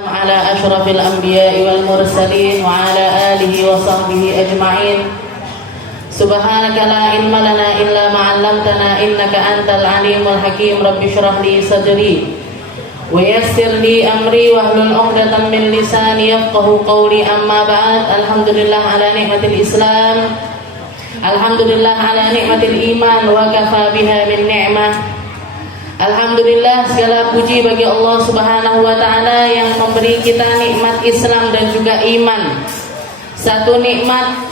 على أشرف الأنبياء والمرسلين وعلى آله وصحبه أجمعين. سبحانك لا علم لنا إلا ما علمتنا إنك أنت العليم الحكيم. رب اشرح لي صدري ويسر لي أمري واحلل عقدة من لساني يفقهوا قولي. أما بعد. الحمد لله على نعمة الإسلام، الحمد لله على نعمة الإيمان وكفى بها من نعمة. Alhamdulillah, segala puji bagi Allah Subhanahu wa Ta'ala yang memberi kita nikmat Islam dan juga iman. Satu nikmat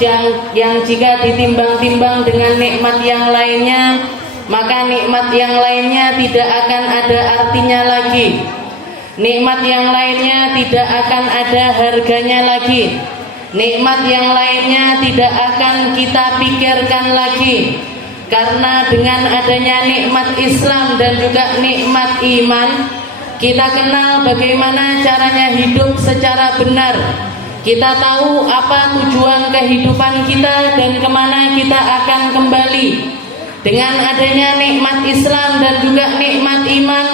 yang jika ditimbang-timbang dengan nikmat yang lainnya, maka nikmat yang lainnya tidak akan ada artinya lagi. Nikmat yang lainnya tidak akan ada harganya lagi. Nikmat yang lainnya tidak akan kita pikirkan lagi. Karena dengan adanya nikmat Islam dan juga nikmat iman, kita kenal bagaimana caranya hidup secara benar. Kita tahu apa tujuan kehidupan kita dan kemana kita akan kembali. Dengan adanya nikmat Islam dan juga nikmat iman,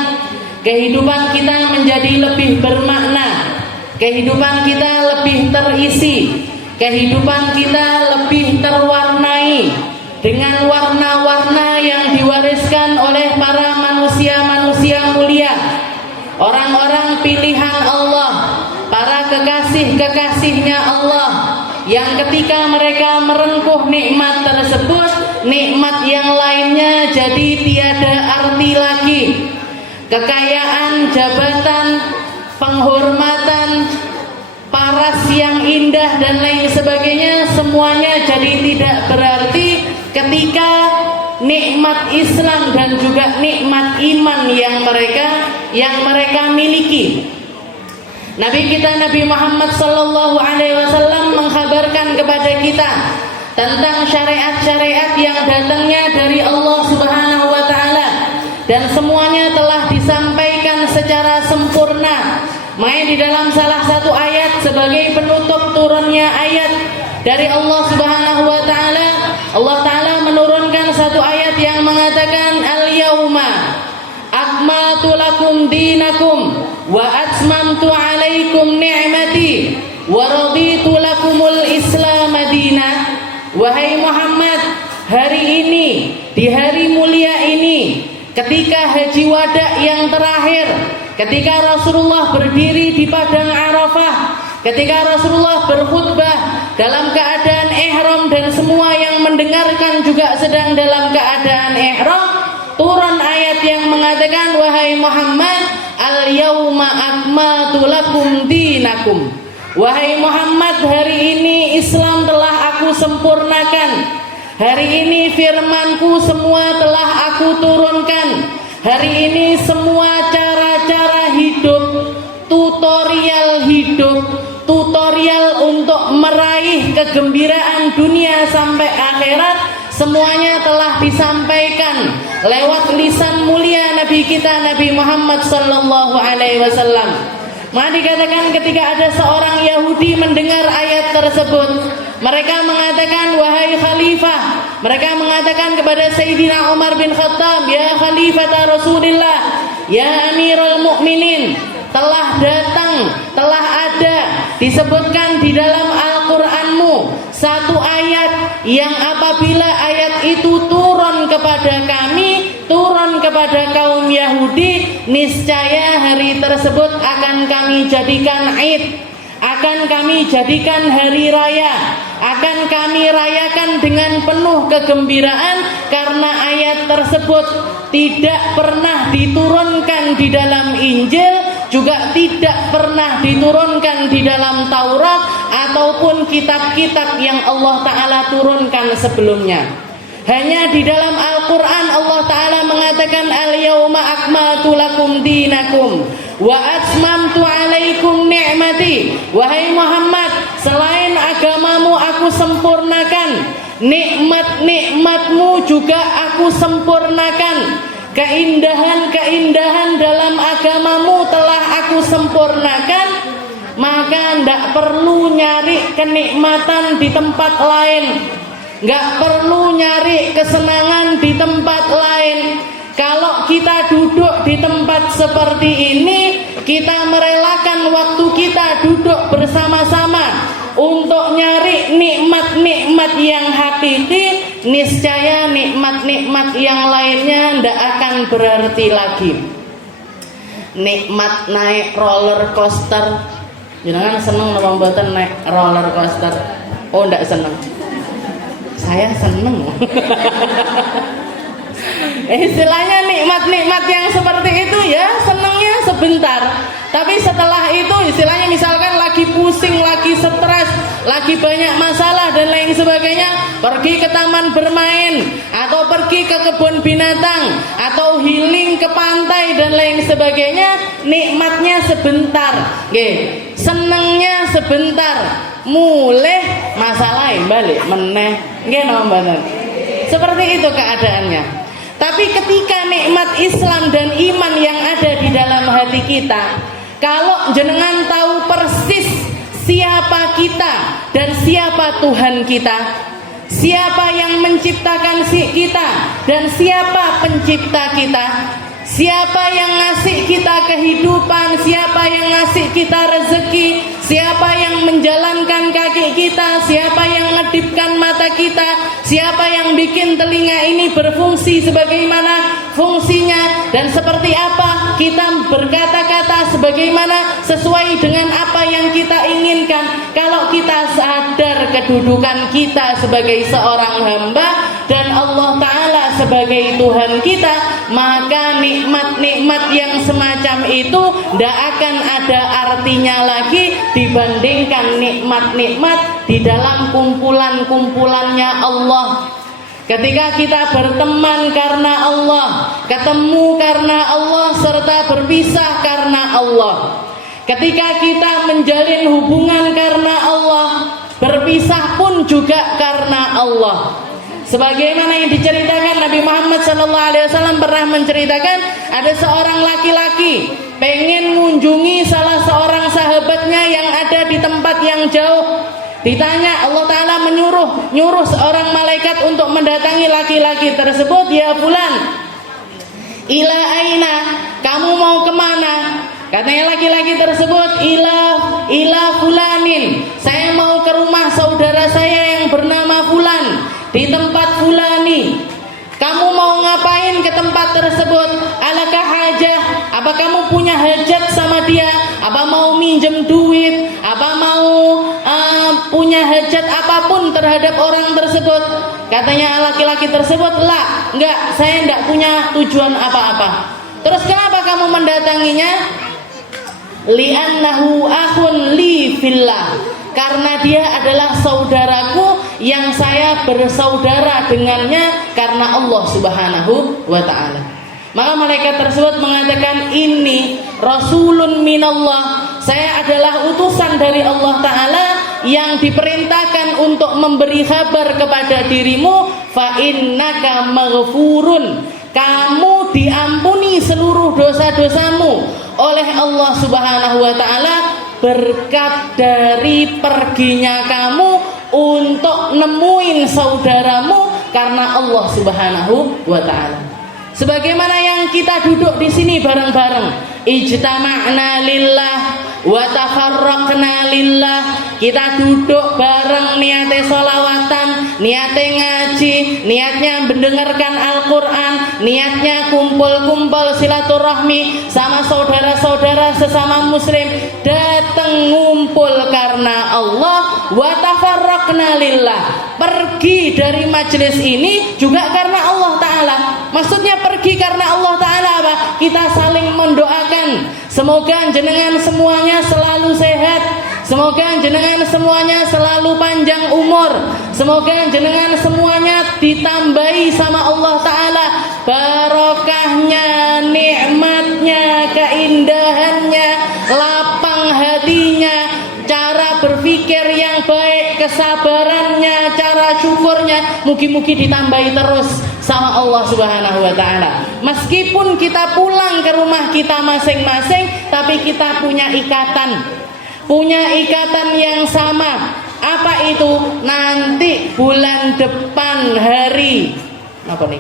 kehidupan kita menjadi lebih bermakna. Kehidupan kita lebih terisi. Kehidupan kita lebih terwarnai dengan warna-warna yang diwariskan oleh para manusia-manusia mulia, orang-orang pilihan Allah, para kekasih-kekasihnya Allah, yang ketika mereka merengkuh nikmat tersebut, nikmat yang lainnya jadi tiada arti lagi. Kekayaan, jabatan, penghormatan, paras yang indah dan lain sebagainya, semuanya jadi tidak berarti ketika nikmat Islam dan juga nikmat iman yang mereka miliki. Nabi kita Nabi Muhammad sallallahu alaihi wasallam mengkhabarkan kepada kita tentang syariat-syariat yang datangnya dari Allah Subhanahu wa Ta'ala, dan semuanya telah disampaikan secara sempurna. Makanya di dalam salah satu ayat sebagai penutup turunnya ayat dari Allah Subhanahu wa Ta'ala, Allah Ta'ala menurunkan satu ayat yang mengatakan al-yauma akmaltu lakum dinakum wa atmamtu alaikum ni'mati wa raditu lakumul islam madina. Wahai Muhammad, hari ini, di hari mulia ini, ketika haji wada yang terakhir, ketika Rasulullah berdiri di padang Arafah, ketika Rasulullah berkhutbah dalam keadaan ihram dan semua yang mendengarkan juga sedang dalam keadaan ihram, turun ayat yang mengatakan, wahai Muhammad, al-yauma akmaltu lakum dinakum. Wahai Muhammad, hari ini Islam telah aku sempurnakan. Hari ini firmanku semua telah aku turunkan. Hari ini semua cara-cara hidup, tutorial hidup, tutorial untuk meraih kegembiraan dunia sampai akhirat, semuanya telah disampaikan lewat lisan mulia Nabi kita Nabi Muhammad sallallahu alaihi wasallam. Maka dikatakan ketika ada seorang Yahudi mendengar ayat tersebut, mereka mengatakan, wahai khalifah, mereka mengatakan kepada Sayyidina Umar bin Khattab, ya khalifata Rasulillah, ya amirul mu'minin, telah datang, telah ada, disebutkan di dalam Al-Qur'anmu satu ayat yang apabila ayat itu turun kepada kami, turun kepada kaum Yahudi, niscaya hari tersebut akan kami jadikan Id, akan kami jadikan hari raya, akan kami rayakan dengan penuh kegembiraan, karena ayat tersebut tidak pernah diturunkan di dalam Injil, juga tidak pernah diturunkan di dalam Taurat ataupun kitab-kitab yang Allah Ta'ala turunkan sebelumnya. Hanya di dalam Al-Quran Allah Ta'ala mengatakan, al-yauma akmaltu lakum dinakum wa atmamtu alaikum ni'mati. Wahai Muhammad, selain agamamu aku sempurnakan, nikmat-nikmatmu juga aku sempurnakan. Keindahan-keindahan dalam agamamu telah aku sempurnakan. Maka tidak perlu nyari kenikmatan di tempat lain, nggak perlu nyari kesenangan di tempat lain. Kalau kita duduk di tempat seperti ini, kita merelakan waktu kita duduk bersama-sama untuk nyari nikmat-nikmat yang hakiki, niscaya nikmat-nikmat yang lainnya tidak akan berarti lagi. Nikmat naik roller coaster, jangan seneng napa mboten naik roller coaster? Oh, ndak seneng. Saya seneng. Istilahnya nikmat-nikmat yang seperti itu ya senengnya sebentar, tapi setelah itu istilahnya misalkan lagi pusing, lagi stres, lagi banyak masalah dan lain sebagainya, pergi ke taman bermain atau pergi ke kebun binatang atau healing ke pantai dan lain sebagainya, nikmatnya sebentar, senengnya sebentar, mulai masalah balik meneh, seperti itu keadaannya. Tapi ketika nikmat Islam dan iman yang ada di dalam hati kita, kalau jenengan tahu persis siapa kita dan siapa Tuhan kita, siapa yang menciptakan kita dan siapa pencipta kita, siapa yang ngasih kita kehidupan, siapa yang ngasih kita rezeki, siapa yang menjalankan kaki kita, siapa yang ngedipkan mata kita, siapa yang bikin telinga ini berfungsi sebagaimana fungsinya, dan seperti apa kita berkata-kata sebagaimana sesuai dengan apa yang kita inginkan. Kalau kita sadar kedudukan kita sebagai seorang hamba dan Allah Ta'ala sebagai Tuhan kita, maka nikmat-nikmat yang semacam itu tidak akan ada artinya lagi dibandingkan nikmat-nikmat di dalam kumpulan-kumpulannya Allah. Ketika kita berteman karena Allah, ketemu karena Allah, serta berpisah karena Allah. Ketika kita menjalin hubungan karena Allah, berpisah pun juga karena Allah. Sebagaimana yang diceritakan Nabi Muhammad SAW pernah menceritakan, ada seorang laki-laki pengen mengunjungi salah seorang sahabatnya yang ada di tempat yang jauh. Ditanya, Allah Ta'ala nyuruh seorang malaikat untuk mendatangi laki-laki tersebut. Ya fulan, ila aina, kamu mau kemana? Katanya laki-laki tersebut, ila fulanin, saya mau ke rumah saudara saya yang bernama Fulan di tempat Fulani. Kamu mau ngapain ke tempat tersebut? Alakah hajah? Apa kamu punya hajat sama dia? Apa mau minjem duit? Apa mau punya hajat apapun terhadap orang tersebut? Katanya laki-laki tersebut, enggak, saya enggak punya tujuan apa-apa. Terus kenapa kamu mendatanginya? Li'annahu akhun li fillah, karena dia adalah saudaraku yang saya bersaudara dengannya karena Allah Subhanahu wa ta'ala. Maka malaikat tersebut mengatakan, ini rasulun minallah, saya adalah utusan dari Allah Ta'ala yang diperintahkan untuk memberi kabar kepada dirimu, fa innaka maghfurun, kamu diampuni seluruh dosa-dosamu oleh Allah Subhanahu wa ta'ala berkat dari perginya kamu untuk nemuin saudaramu karena Allah Subhanahu wa ta'ala. Sebagaimana yang kita duduk di sini bareng-bareng, ijtama'na lillah wa tafarraqna lillah, kita duduk bareng niatnya sholawatan, niatnya ngaji, niatnya mendengarkan Al-Quran, niatnya kumpul-kumpul silaturahmi sama saudara-saudara sesama muslim, datang ngumpul karena Allah, wa tafarraqna lillah, pergi dari majelis ini juga karena Allah Ta'ala. Maksudnya pergi karena Allah Ta'ala apa? Kita saling mendoakan, semoga jenengan semuanya selalu sehat, semoga jenengan semuanya selalu panjang umur, semoga jenengan semuanya ditambahi sama Allah Ta'ala barokahnya, nikmatnya, keindahannya, lapang hatinya, cara berpikir yang baik, kesabarannya, cara syukurnya, mugi-mugi ditambahi terus sama Allah Subhanahu wa ta'ala. Meskipun kita pulang ke rumah kita masing-masing, tapi kita punya ikatan yang sama. Apa itu? Nanti bulan depan hari apa nih?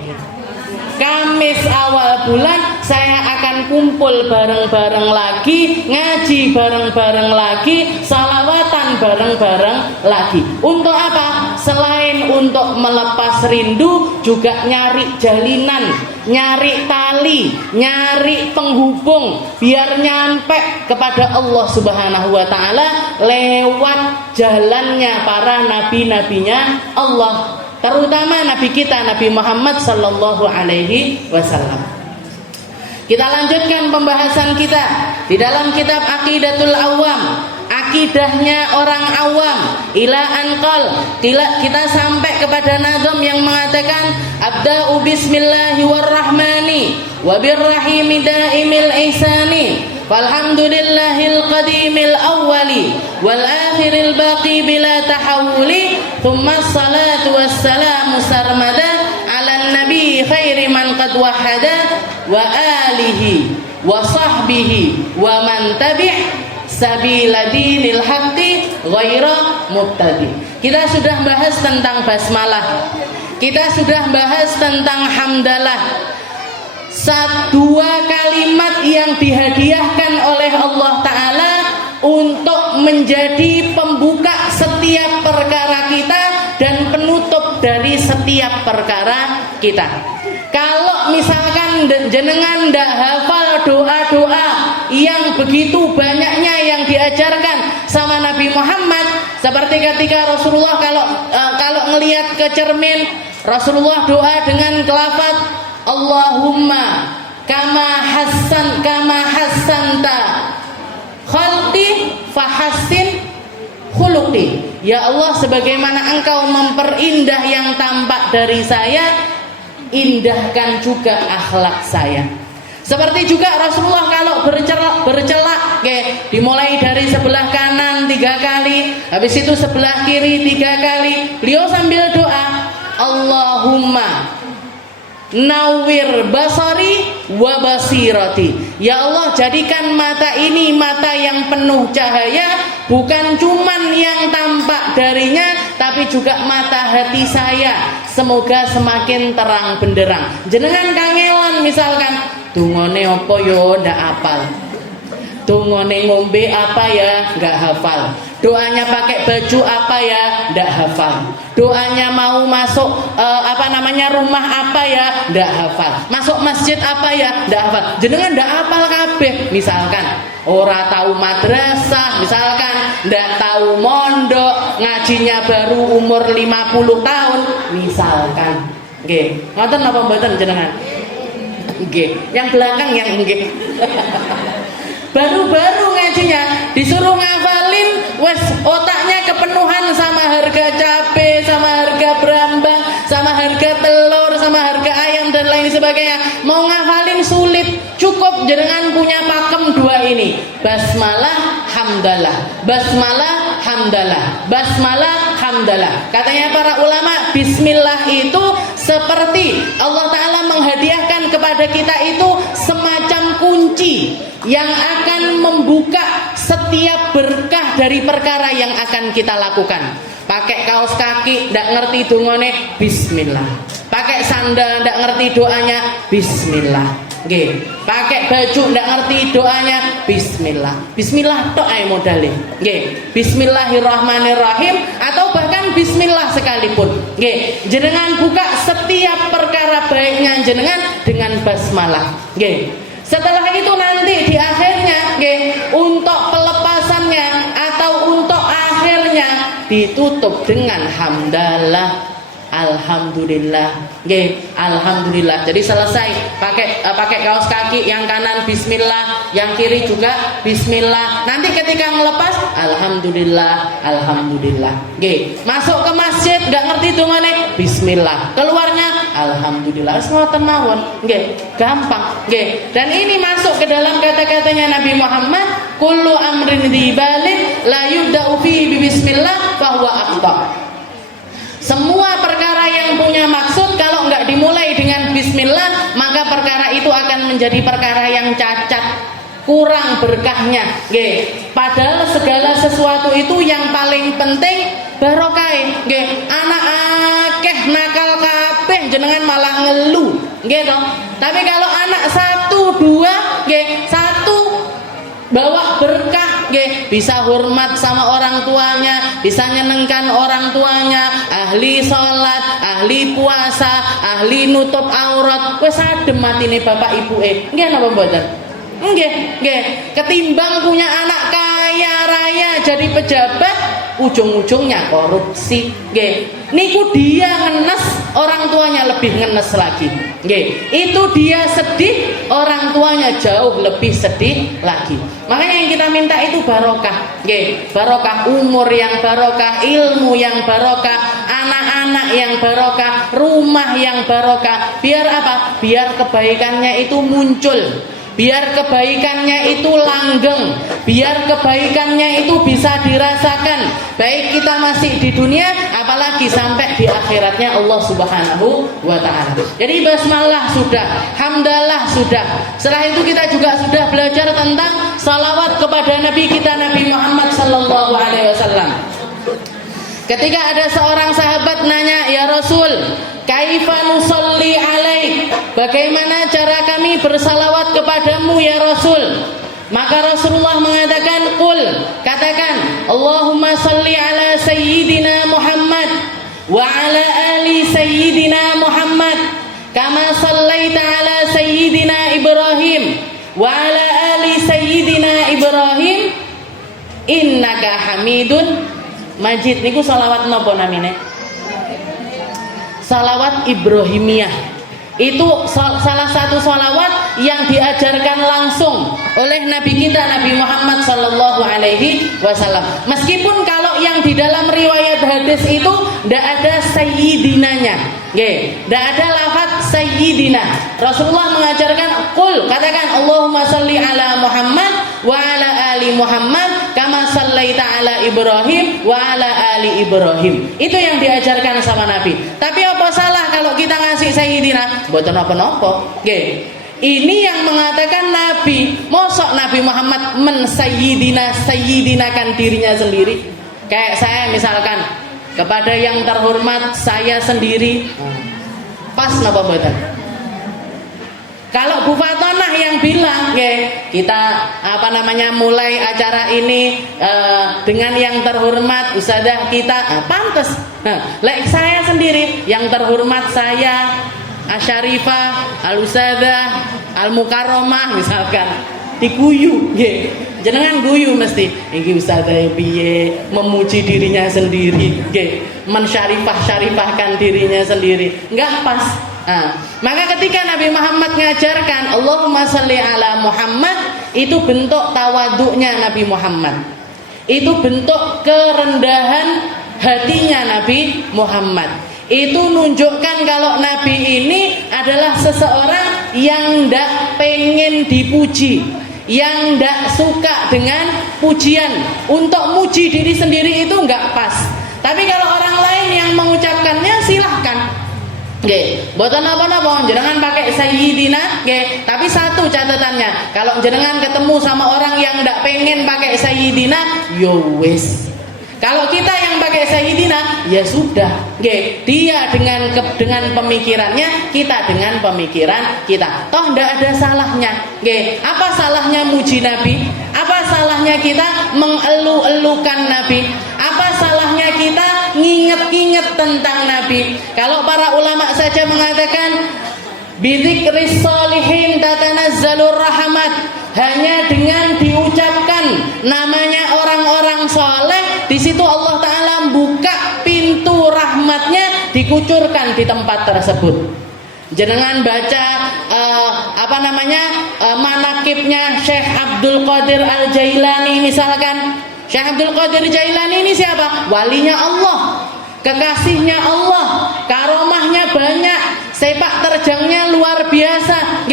Kamis awal bulan saya akan kumpul bareng-bareng lagi, ngaji bareng-bareng lagi, salawatan bareng-bareng lagi. Untuk apa? Selain untuk melepas rindu, juga nyari jalinan, nyari tali, nyari penghubung biar nyampe kepada Allah Subhanahu wa taala lewat jalannya para nabi-nabinya Allah, terutama nabi kita Nabi Muhammad sallallahu alaihi wasallam. Kita lanjutkan pembahasan kita di dalam kitab Aqidatul Awam, akidahnya orang awam. Ila anqal, kita sampai kepada nazam yang mengatakan abda'u bismillahi warrahmani wabirrahimi daimil ihsani walhamdulillahil qadimil awwali wal akhiril baqi bila tahawuli thumma salatu wassalamu sarmada ala nabi khairi man qad wahada wa alihi wa sahbihi wa man tabi' sabila dinil haqqi ghaira mubtadi. Kita sudah bahas tentang basmalah, kita sudah bahas tentang hamdalah, dua kalimat yang dihadiahkan oleh Allah Ta'ala untuk menjadi pembuka setiap perkara kita dan penutup dari setiap perkara kita. Kalau misalkan jenengan ndak hafal doa-doa yang begitu banyaknya yang diajarkan sama Nabi Muhammad, seperti ketika Rasulullah kalau ngelihat ke cermin, Rasulullah doa dengan lafaz Allahumma kama hassanta khalqi fahassin khuluqi. Ya Allah, sebagaimana engkau memperindah yang tampak dari saya, indahkan juga akhlak saya. Seperti juga Rasulullah kalau bercelak, dimulai dari sebelah kanan 3 kali, habis itu sebelah kiri 3 kali. Beliau sambil doa, Allahumma nawwir basari wa basirati. Ya Allah, jadikan mata ini mata yang penuh cahaya, bukan cuman yang tampak darinya, tapi juga mata hati saya, semoga semakin terang benderang. Jenengan kangelan misalkan dungane apa yo ndak apal, dungane ngombe apa ya nggak hafal, doanya pakai baju apa ya ndak hafal, doanya mau masuk rumah apa ya ndak hafal, masuk masjid apa ya ndak hafal. Jenengan ndak hafal kabeh, misalkan ora tahu madrasah, misalkan ndak tahu mondok, ngajinya baru umur 50 tahun misalkan. Nggih, ngoten napa mboten jenengan? Nggih, yang belakang yang nggih. Baru-baru ngajinya disuruh ngafalin, wes otaknya kepenuhan sama harga cabe, sama harga berambang, sama harga telur, sama harga ayam dan lain sebagainya. Mau ngafalin sulit. Cukup jenengan punya pakem 2 ini, basmalah hamdalah, basmalah hamdalah, basmalah hamdalah. Katanya para ulama, bismillah itu seperti Allah Ta'ala menghadiahkan kepada kita itu semacam kunci yang akan membuka setiap berkah dari perkara yang akan kita lakukan. Pakai kaos kaki ndak ngerti dungane bismillah, pakai sandal ndak ngerti doanya bismillah. Nggih, pakai baju ndak ngerti doanya bismillah. Bismillah tok ae modale. Nggih, bismillahirrahmanirrahim atau bahkan bismillah sekalipun. Nggih, jenengan buka setiap perkara baiknya jenengan dengan basmalah. Nggih. Setelah itu nanti di akhirnya, nggih, untuk pelepasannya atau untuk akhirnya ditutup dengan hamdalah. Alhamdulillah, nggih, alhamdulillah. Jadi selesai pakai kaos kaki yang kanan bismillah, yang kiri juga bismillah. Nanti ketika melepas alhamdulillah, alhamdulillah. Nggih, masuk ke masjid enggak ngerti dongane bismillah. Keluarnya alhamdulillah. Ngoten mawon. Nggih, gampang. Nggih. Dan ini masuk ke dalam kata-katanya Nabi Muhammad, kullu amrin dzibalik la yubda'u fihi bismillah fa huwa akhta. Semua perkara yang punya maksud kalau enggak dimulai dengan bismillah, maka perkara itu akan menjadi perkara yang cacat, kurang berkahnya. Nggih. Padahal segala sesuatu itu yang paling penting barokah. Nggih. Anak akeh nakal kabeh jenengan malah ngeluh, nggih toh. Tapi kalau anak 1, 2, nggih, 1 bawa berkah, nggih, bisa hormat sama orang tuanya, bisa nyenengkan orang tuanya, ahli sholat, ahli puasa, ahli nutup aurat, wis adem matine bapak ibuke. Nggih napa mboten? Nggih, nggih. Ketimbang punya anak kaya raya jadi pejabat, ujung-ujungnya korupsi, nggih. Niku dia ngenes, orang tuanya lebih ngenes lagi, nggih. Itu dia sedih, orang tuanya jauh lebih sedih lagi. Makanya yang kita minta itu barokah, nggih. Barokah umur yang barokah, ilmu yang barokah, anak-anak yang barokah, rumah yang barokah. Biar apa? Biar kebaikannya itu muncul. Biar kebaikannya itu langgeng, biar kebaikannya itu bisa dirasakan, baik kita masih di dunia, apalagi sampai di akhiratnya Allah Subhanahu wa ta'ala. Jadi basmalah sudah, hamdalah sudah. Setelah itu kita juga sudah belajar tentang salawat kepada Nabi kita, Nabi Muhammad sallallahu alaihi wasallam. Ketika ada seorang sahabat nanya, "Ya Rasul, kaifa nusalli alaik?" Bagaimana cara kami bersalawat kepadamu ya Rasul? Maka Rasulullah mengatakan, "Qul," katakan, "Allahumma salli ala sayyidina Muhammad wa ala ali sayyidina Muhammad kama sallaita ala sayyidina Ibrahim wa ala ali sayyidina Ibrahim innaka Hamidun Majid." Niku salawat napa namine? Salawat Ibrahimiyah. Itu salah satu salawat yang diajarkan langsung oleh Nabi kita, Nabi Muhammad sallallahu alaihi wasallam. Meskipun kalau yang di dalam riwayat hadis itu tidak ada sayyidinanya, tidak ada lafaz sayyidina. Rasulullah mengajarkan, "Qul," katakan, "Allahumma salli ala Muhammad wa ala ali Muhammad kama sallaita ala Ibrahim wa ala ali Ibrahim." Itu yang diajarkan sama Nabi. Tapi apa salah kalau kita ngasih sayyidina? Mboten napa-napa. Nggih. Ini yang mengatakan Nabi. Mosok Nabi Muhammad mensayyidinakan dirinya sendiri. Kayak saya misalkan, kepada yang terhormat saya sendiri. Pas napa mboten? Kalau Bu Fatonah yang bilang, kita mulai acara ini dengan yang terhormat Ustadzah kita, pantes. Like saya sendiri, yang terhormat saya Asyarifah, Al-Ustadzah, Al-Mukarramah misalkan, diguyu, jenengan guyu mesti. Iki Ustadzah piye memuji dirinya sendiri, mensyarifahkan dirinya sendiri, enggak pas. Maka ketika Nabi Muhammad mengajarkan Allahumma salli ala Muhammad, itu bentuk tawaduknya Nabi Muhammad. Itu bentuk kerendahan hatinya Nabi Muhammad. Itu nunjukkan kalau Nabi ini adalah seseorang yang tidak pengen dipuji, yang tidak suka dengan pujian. Untuk muji diri sendiri itu nggak pas. Tapi kalau orang lain yang mengucapkannya, silahkan. Boten apa-apa, jenengan pakai sayyidina, tapi satu catatannya, kalau jenengan ketemu sama orang yang ndak pengen pakai sayyidina, yo wis. Kalau kita yang pakai sayyidina, ya sudah, dia dengan pemikirannya, kita dengan pemikiran kita. Toh ndak ada salahnya, Apa salahnya muji Nabi? Apa salahnya kita mengelu-elukan Nabi? Apa salahnya kita nginget-nginget tentang Nabi? Kalau para ulama saja mengatakan, bidzikris sholihin tatanazzalur rahmat. Hanya dengan diucapkan namanya orang-orang soleh, di situ Allah Ta'ala buka pintu rahmatnya, dikucurkan di tempat tersebut. Jenengan baca manakibnya Syekh Abdul Qadir Al-Jailani misalkan. Syekh Abdul Qadir Jailani ini siapa? Walinya Allah, kekasihnya Allah, karomahnya banyak, sepak terjangnya luar biasa.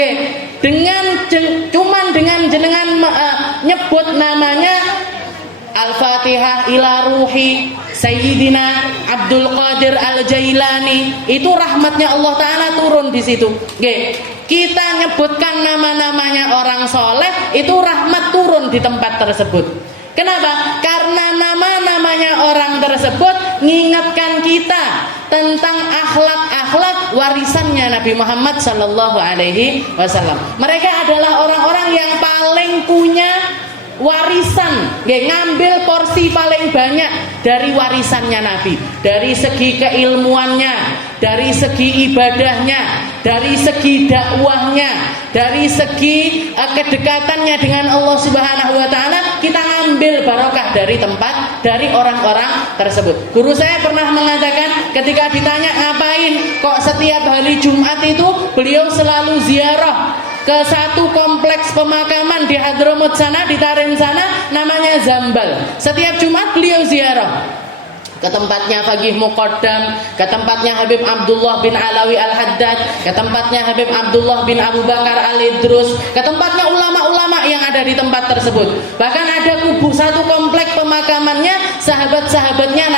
Dengan jenengan nyebut namanya Al-Fatihah ila ruhi Sayyidina Abdul Qadir Al-Jailani, itu rahmatnya Allah Ta'ala turun di situ. Kita nyebutkan nama-namanya orang soleh, itu rahmat turun di tempat tersebut. Kenapa? Karena nama-namanya orang tersebut ngingatkan kita tentang akhlak-akhlak warisannya Nabi Muhammad sallallahu alaihi wasallam. Mereka adalah orang-orang yang paling punya warisan, ngambil porsi paling banyak dari warisannya Nabi, dari segi keilmuannya, dari segi ibadahnya, dari segi dakwahnya, dari segi kedekatannya dengan Allah Subhanahu wa taala. Kita ngambil barokah dari orang-orang tersebut. Guru saya pernah mengatakan ketika ditanya ngapain kok setiap hari Jumat itu beliau selalu ziarah ke satu kompleks pemakaman di Hadramut sana, di Tarim sana, namanya Zambal. Setiap Jumat beliau ziarah ke tempatnya Faqih Muqaddam, ke tempatnya Habib Abdullah bin Alawi Al-Haddad, ke tempatnya Habib Abdullah bin Abu Bakar Al-Idrus, ke tempatnya ulama-ulama yang ada di tempat tersebut. Bahkan ada satu komplek pemakamannya sahabat-sahabatnya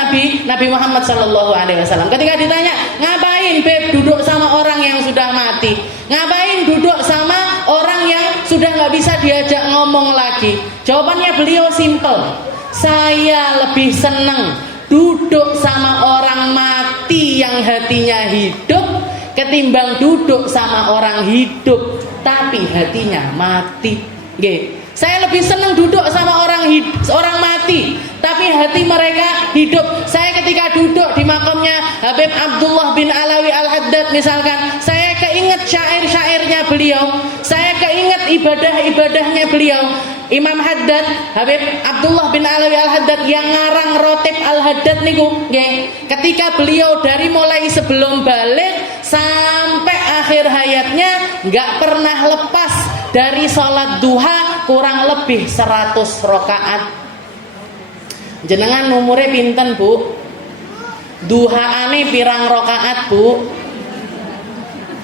Nabi Muhammad sallallahu alaihi wasallam. Ketika ditanya, "Ngapain Beb duduk sama orang yang sudah mati? Ngapain duduk sama orang yang sudah nggak bisa diajak ngomong lagi?" Jawabannya beliau simpel. Saya lebih senang duduk sama orang mati yang hatinya hidup ketimbang duduk sama orang hidup tapi hatinya mati. Saya lebih senang duduk sama orang mati tapi hati mereka hidup. Saya ketika duduk di makamnya Habib Abdullah bin Alawi Al-Haddad misalkan, saya keinget syair-syairnya beliau, saya keinget ibadah-ibadahnya beliau. Imam Haddad, Habib Abdullah bin Alawi Al-Haddad yang ngarang Rotib Al-Haddad niku, ketika beliau dari mulai sebelum balik sampai akhir hayatnya nggak pernah lepas dari sholat duha kurang lebih 100 rakaat. Jenengan umure pinten, Bu? Duhaane pirang rakaat, Bu?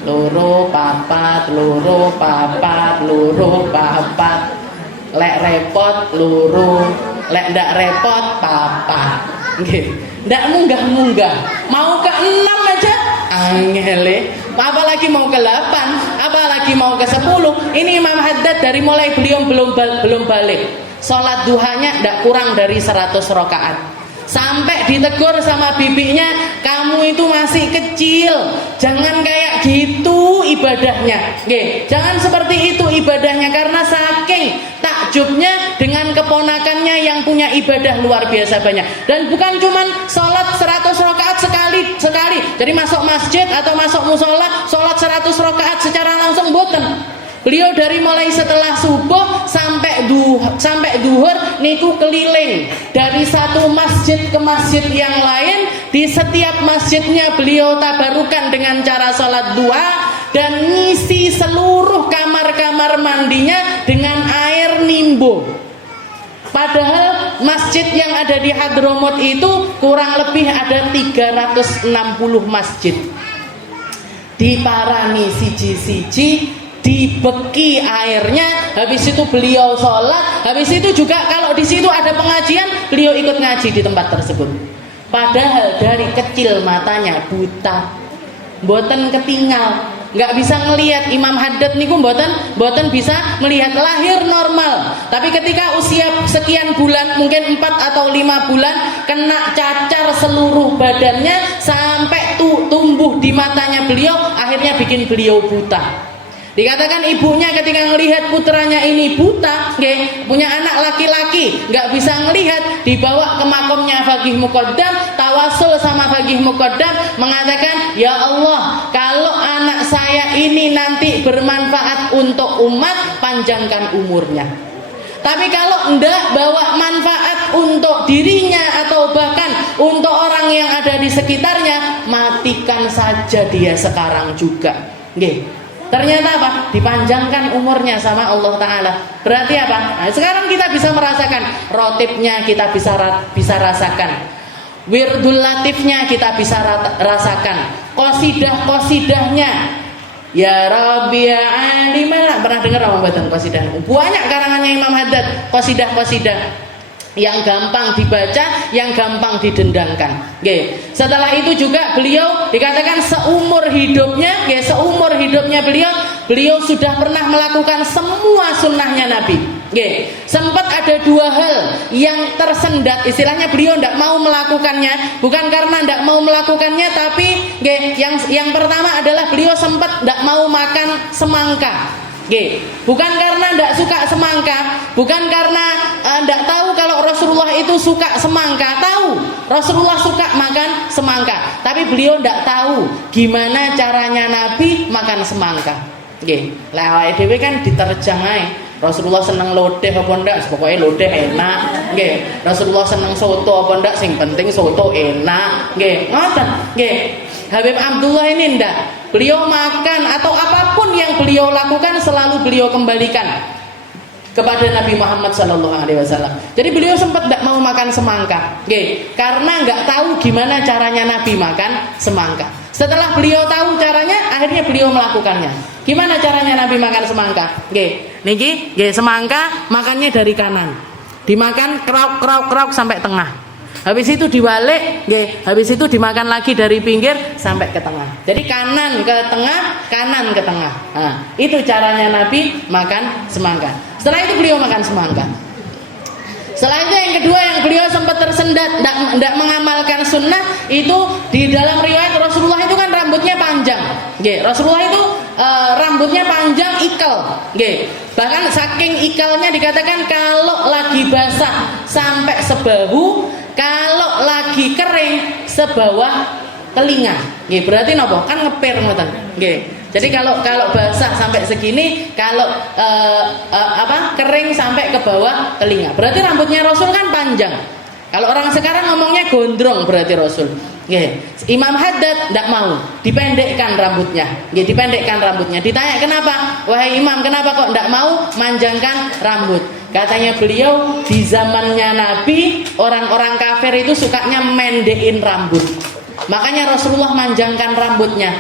Loro papat. Lek repot loro, lek ndak repot papat. Nggih. Ndak munggah-munggah. Mau ke 6 aja angele. Apalagi mau ke 8, apalagi mau ke 10. Ini Imam Haddad dari mulai beliau belum balik. Salat duhanya ndak kurang dari 100 rakaat. Sampai ditegur sama bibinya, "Kamu itu masih kecil, jangan kayak gitu ibadahnya." Jangan seperti itu ibadahnya, karena saking takjubnya dengan keponakannya yang punya ibadah luar biasa banyak. Dan bukan cuman sholat 100 rakaat sekali. Jadi masuk masjid atau masuk musola, sholat 100 rakaat secara langsung boten. Beliau dari mulai setelah subuh sampai duhur niku keliling dari satu masjid ke masjid yang lain. Di setiap masjidnya beliau tabarukan dengan cara sholat duha dan ngisi seluruh kamar-kamar mandinya dengan air nimbo. Padahal masjid yang ada di Hadramut itu kurang lebih ada 360 masjid. Diparani siji-siji, dibeki airnya, habis itu beliau sholat, habis itu juga kalau di situ ada pengajian beliau ikut ngaji di tempat tersebut. Padahal dari kecil matanya buta, mboten ketinggal, nggak bisa ngelihat. Imam Haddad niku mboten bisa melihat, lahir normal, tapi ketika usia sekian bulan, mungkin 4 atau 5 bulan, kena cacar seluruh badannya sampai tumbuh di matanya beliau, akhirnya bikin beliau buta. Dikatakan ibunya ketika melihat putranya ini buta, punya anak laki-laki, nggak bisa melihat, dibawa ke makamnya Faqih Muqaddam, tawasul sama Faqih Muqaddam, mengatakan, "Ya Allah, kalau anak saya ini nanti bermanfaat untuk umat, panjangkan umurnya. Tapi kalau enggak bawa manfaat untuk dirinya atau bahkan untuk orang yang ada di sekitarnya, matikan saja dia sekarang juga." Ternyata apa? Dipanjangkan umurnya sama Allah Ta'ala. Berarti apa? Nah, sekarang kita bisa merasakan rotibnya, kita bisa rasakan wirdul latifnya, kita bisa rasakan qasidah-qasidahnya. Ya Rabbi ya Alimah. Pernah dengar pembuatan qasidah? Banyak karangannya Imam Haddad, qasidah-qasidah yang gampang dibaca, yang gampang didendangkan. Setelah itu juga beliau dikatakan seumur hidupnya beliau beliau sudah pernah melakukan semua sunnahnya Nabi. Sempat ada 2 hal yang tersendat, istilahnya beliau tidak mau melakukannya, bukan karena tidak mau melakukannya, tapi yang pertama adalah beliau sempat tidak mau makan semangka. Bukan karena tidak suka semangka, bukan karena tidak tahu kalau Rasulullah itu suka semangka. Tahu Rasulullah suka makan semangka, tapi beliau tidak tahu gimana caranya Nabi makan semangka. Lah dhewe kan diterjang ae. Rasulullah seneng lodeh apa ndak? Pokoknya lodeh enak. Rasulullah seneng soto apa ndak? Sing penting soto enak. Ngoten. Habib Abdullah ini ndak. Beliau makan atau apapun yang beliau lakukan selalu beliau kembalikan kepada Nabi Muhammad SAW. Jadi beliau sempat tidak mau makan semangka, karena nggak tahu gimana caranya Nabi makan semangka. Setelah beliau tahu caranya, akhirnya beliau melakukannya. Gimana caranya Nabi makan semangka? Niki, semangka makannya dari kanan, dimakan krauk sampai tengah. Habis itu diwalik, habis itu dimakan lagi dari pinggir sampai ke tengah. Jadi kanan ke tengah, kanan ke tengah. Nah, itu caranya Nabi makan semangka. Setelah itu beliau makan semangka. Setelah itu yang kedua yang beliau sempat tersendat, tidak mengamalkan sunnah, itu di dalam riwayat Rasulullah itu kan rambutnya panjang. Rasulullah itu rambutnya panjang ikal. Bahkan saking ikalnya dikatakan kalau lagi basah sampai sebahu, kalau lagi kering sebawah telinga. Berarti nopo? Kan ngepir ngoten. Jadi kalau basah sampai segini, kalau kering sampai ke bawah telinga. Berarti rambutnya Rasul kan panjang. Kalau orang sekarang ngomongnya gondrong berarti Rasul. Imam Haddad tidak mau, dipendekkan rambutnya. Dipendekkan rambutnya. Ditanya kenapa? Wahai Imam, kenapa kok tidak mau manjangkan rambut? Katanya beliau di zamannya Nabi orang-orang kafir itu sukanya mendekin rambut. Makanya Rasulullah manjangkan rambutnya.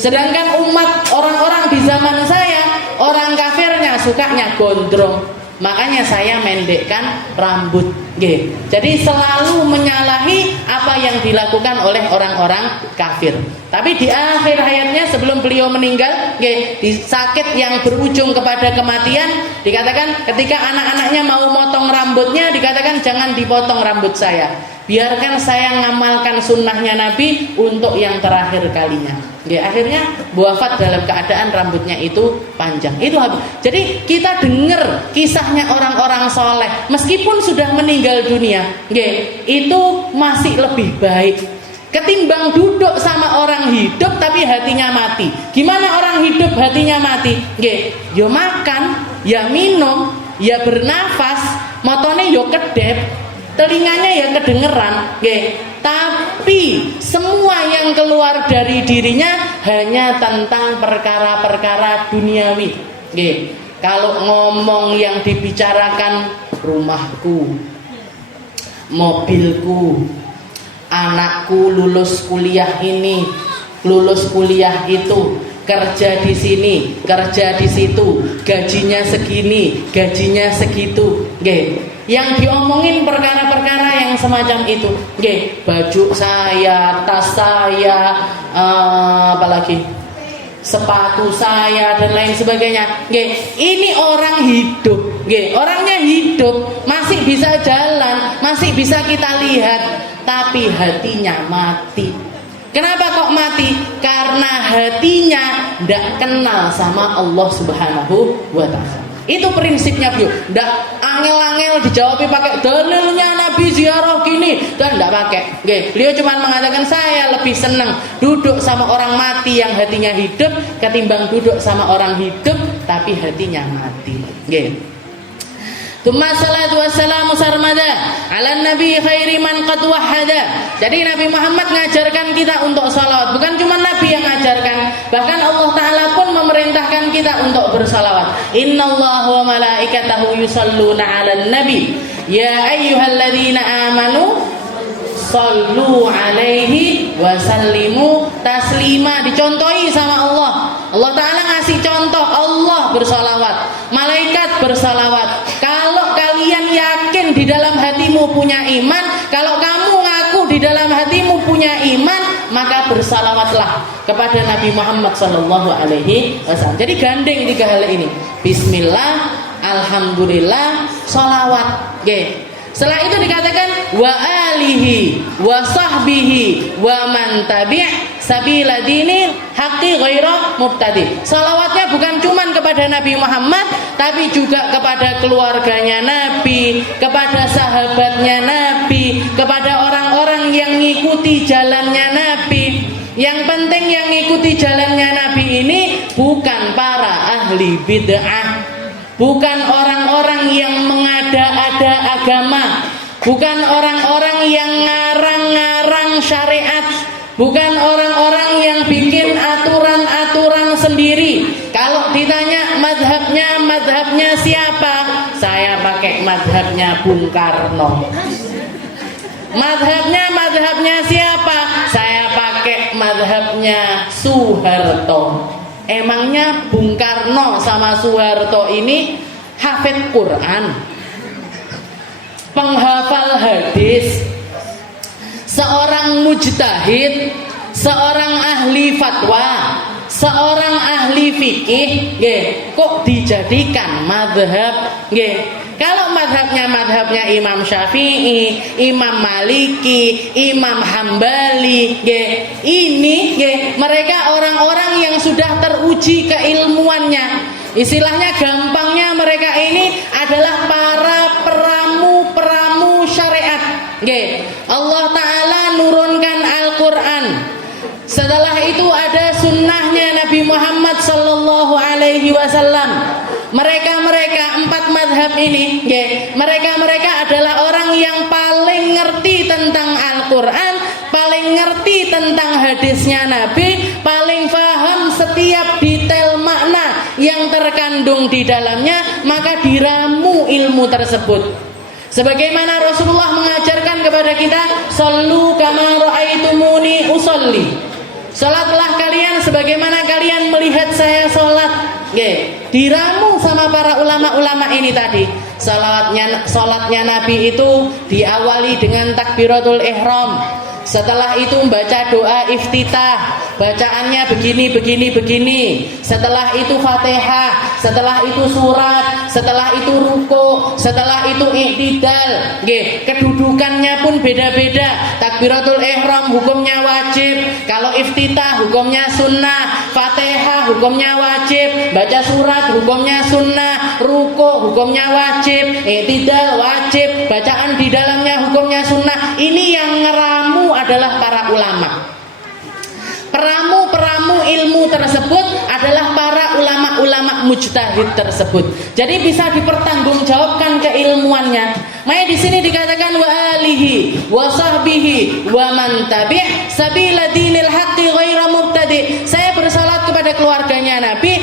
Sedangkan umat orang-orang di zaman saya, orang kafirnya sukanya gondrong. Makanya saya mendekkan rambut. Jadi selalu menyalahi apa yang dilakukan oleh orang-orang kafir. Tapi di akhir hayatnya sebelum beliau meninggal, di sakit yang berujung kepada kematian, dikatakan ketika anak-anaknya mau motong rambutnya, dikatakan jangan dipotong rambut saya. Biarkan saya ngamalkan sunnahnya Nabi untuk yang terakhir kalinya. Akhirnya wafat dalam keadaan rambutnya itu panjang. Itu habis. Jadi kita dengar kisahnya orang-orang soleh, meskipun sudah meninggal dunia, itu masih lebih baik ketimbang duduk sama orang hidup tapi hatinya mati. Gimana orang hidup hatinya mati? Ya makan, ya minum, ya bernafas, motone yo kedep, telinganya ya kedengeran, tapi semua yang keluar dari dirinya hanya tentang perkara-perkara duniawi. Kalau ngomong yang dibicarakan rumahku, mobilku, anakku lulus kuliah ini, lulus kuliah itu, kerja di sini, kerja di situ, gajinya segini, gajinya segitu. Yang diomongin perkara-perkara yang semacam itu. Baju saya, tas saya, apalagi sepatu saya dan lain sebagainya. Ini orang hidup. Orangnya hidup, masih bisa jalan, masih bisa kita lihat, tapi hatinya mati. Kenapa kok mati? Karena hatinya tidak kenal sama Allah Subhanahu wa Ta'ala. Itu prinsipnya beliau. Tidak angel-angel dijawabnya pakai dalilnya Nabi ziarah gini, dan tidak pakai. Beliau cuma mengatakan saya lebih senang duduk sama orang mati yang hatinya hidup ketimbang duduk sama orang hidup tapi hatinya mati. Tsumma salatu wassalamu sarmada ala nabi khairi man qad wahada. Jadi Nabi Muhammad mengajarkan kita untuk salawat. Bukan cuma Nabi yang mengajarkan, bahkan Allah Ta'ala pun memerintahkan kita untuk bersalawat. Innallaha wa malaikatahu yusalluna 'alan nabi ya ayyuhalladzina amanu sallu alaihi wa sallimu taslima. Dicontohi sama Allah. Allah Ta'ala ngasih contoh, Allah bersalawat, malaikat bersalawat. Kalau kalian yakin di dalam hatimu punya iman, kalau kamu ngaku di dalam hatimu punya iman, maka bersalawatlah kepada Nabi Muhammad sallallahu alaihi wasallam. Jadi gandeng tiga hal ini. Bismillah, alhamdulillah, sholawat. Nggih. Setelah itu dikatakan wa alihi wa sahbihi wa man tabi' sabila dinil haqqi ghaira mubtadi. Salawatnya bukan cuman kepada Nabi Muhammad, tapi juga kepada keluarganya Nabi, kepada sahabatnya Nabi, kepada orang-orang yang ngikuti jalannya Nabi. Yang penting yang ngikuti jalannya Nabi ini bukan para ahli bid'ah, bukan orang-orang yang mengada-ada agama, bukan orang-orang yang ngarang-ngarang syariat, bukan orang-orang yang bikin aturan-aturan sendiri. Kalau ditanya madhabnya siapa? Saya pakai madhabnya Bung Karno. Madhabnya siapa? Saya pakai madhabnya Soeharto. Emangnya Bung Karno sama Soeharto ini hafid Quran, penghafal hadis, seorang mujtahid, seorang ahli fatwa, seorang ahli fikih, kok dijadikan madhab? Kalau madhabnya Imam Syafi'i, Imam Maliki, Imam Hambali, ini mereka orang-orang yang sudah teruji keilmuannya. Istilahnya gampangnya mereka ini adalah para peramu syariat. Allah Ta'ala nurunkan Al-Quran. Setelah itu ada sunnahnya Nabi Muhammad sallallahu alaihi wasallam. Mereka empat madhab ini, mereka adalah orang yang paling ngerti tentang Al-Quran, paling ngerti tentang hadisnya Nabi, paling paham setiap detail makna yang terkandung di dalamnya, maka diramu ilmu tersebut. Sebagaimana Rasulullah mengajarkan kepada kita, "Shallu kama ra'aitumuni usolli." Salatlah kalian sebagaimana kalian melihat saya salat. Diramu sama para ulama-ulama ini tadi. Salatnya Nabi itu diawali dengan takbiratul ihram. Setelah itu membaca doa iftitah, bacaannya begini. Setelah itu Fatihah, setelah itu surat, setelah itu ruku, setelah itu i'tidal. Kedudukannya pun beda-beda. Takbiratul ihram hukumnya wajib, kalau iftitah hukumnya sunnah, Fatihah hukumnya wajib, baca surat hukumnya sunnah, ruku hukumnya wajib, i'tidal wajib, bacaan di dalamnya hukumnya sunnah. Ini yang ngeramu adalah para ulama. Peramu ilmu tersebut adalah para ulama-ulama mujtahid tersebut. Jadi bisa dipertanggungjawabkan keilmuannya. Makanya di sini dikatakan wa alihi wa sahbihi wa man tabi' sabila dinil haqqi ghaira mubtadi. Saya bersalat kepada keluarganya Nabi,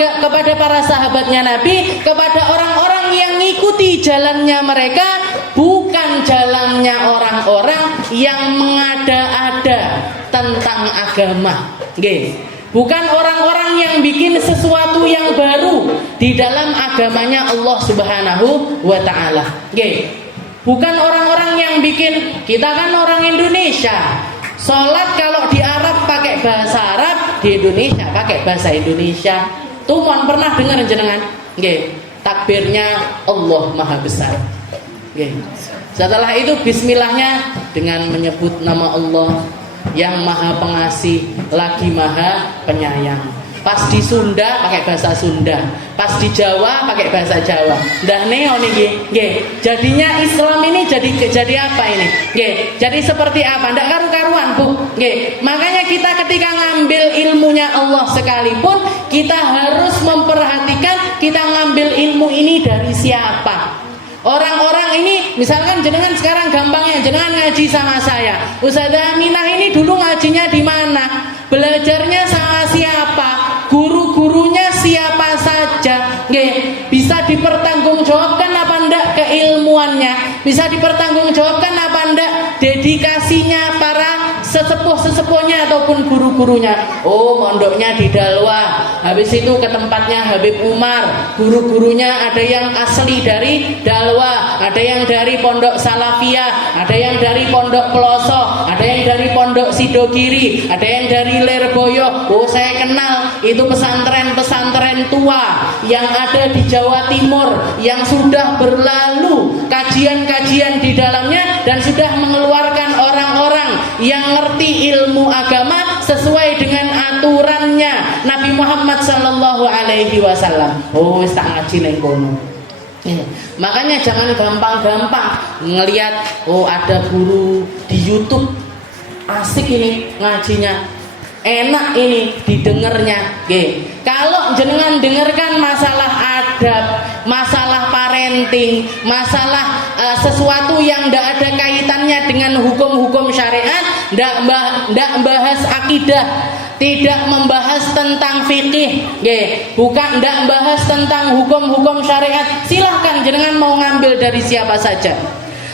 kepada para sahabatnya Nabi, kepada orang-orang yang ngikuti jalannya mereka, bukan jalannya orang-orang yang mengada-ada tentang agama. Bukan orang-orang yang bikin sesuatu yang baru di dalam agamanya Allah Subhanahu wa Ta'ala. Bukan orang-orang yang bikin, kita kan orang Indonesia, sholat kalau di Arab pakai bahasa Arab, di Indonesia pakai bahasa Indonesia. Tuh mohon pernah dengar jenengan? Takbirnya Allah Maha Besar. Setelah itu bismillahnya dengan menyebut nama Allah yang Maha Pengasih lagi Maha Penyayang. Pas di Sunda pakai bahasa Sunda, pas di Jawa pakai bahasa Jawa. Dah neo nih, jadinya Islam ini jadi apa ini? Jadi seperti apa? Ndak karu-karuan, Bu. Makanya kita ketika ngambil ilmunya Allah sekalipun, kita harus memperhatikan kita ngambil ilmu ini dari siapa. Orang-orang ini, misalkan jenengan sekarang gampangnya jenengan ngaji sama saya. Ustazah Aminah ini dulu ngajinya di mana? Belajarnya sama siapa? Guru-gurunya siapa saja? Bisa dipertanggungjawabkan apa enggak keilmuannya? Bisa dipertanggungjawabkan apa enggak dedikasinya para sesepuh-sesepuhnya ataupun guru-gurunya? Oh, mondoknya di Dalwa, habis itu ke tempatnya Habib Umar, guru-gurunya ada yang asli dari Dalwa, ada yang dari Pondok Salafiyah, ada yang dari Pondok Pelosok, ada yang dari Pondok Sidogiri, ada yang dari Lirboyo. Oh, saya kenal itu pesantren-pesantren tua yang ada di Jawa Timur yang sudah berlalu kajian-kajian di dalamnya dan sudah mengeluarkan orang-orang yang ngerti ilmu agama sesuai dengan aturannya Nabi Muhammad sallallahu alaihi wasallam. Oh, wis tak ngaji nang kono. Makanya jangan gampang-gampang ngelihat oh ada guru di YouTube asik ini ngajinya, enak ini didengarnya. Kalau jenengan dengarkan masalah adab, masalah parenting, masalah sesuatu yang tidak ada kaitannya dengan hukum-hukum syariat, tidak bahas akidah, tidak membahas tentang fikih, bukan tidak membahas tentang hukum-hukum syariat, silahkan jenengan mau ngambil dari siapa saja.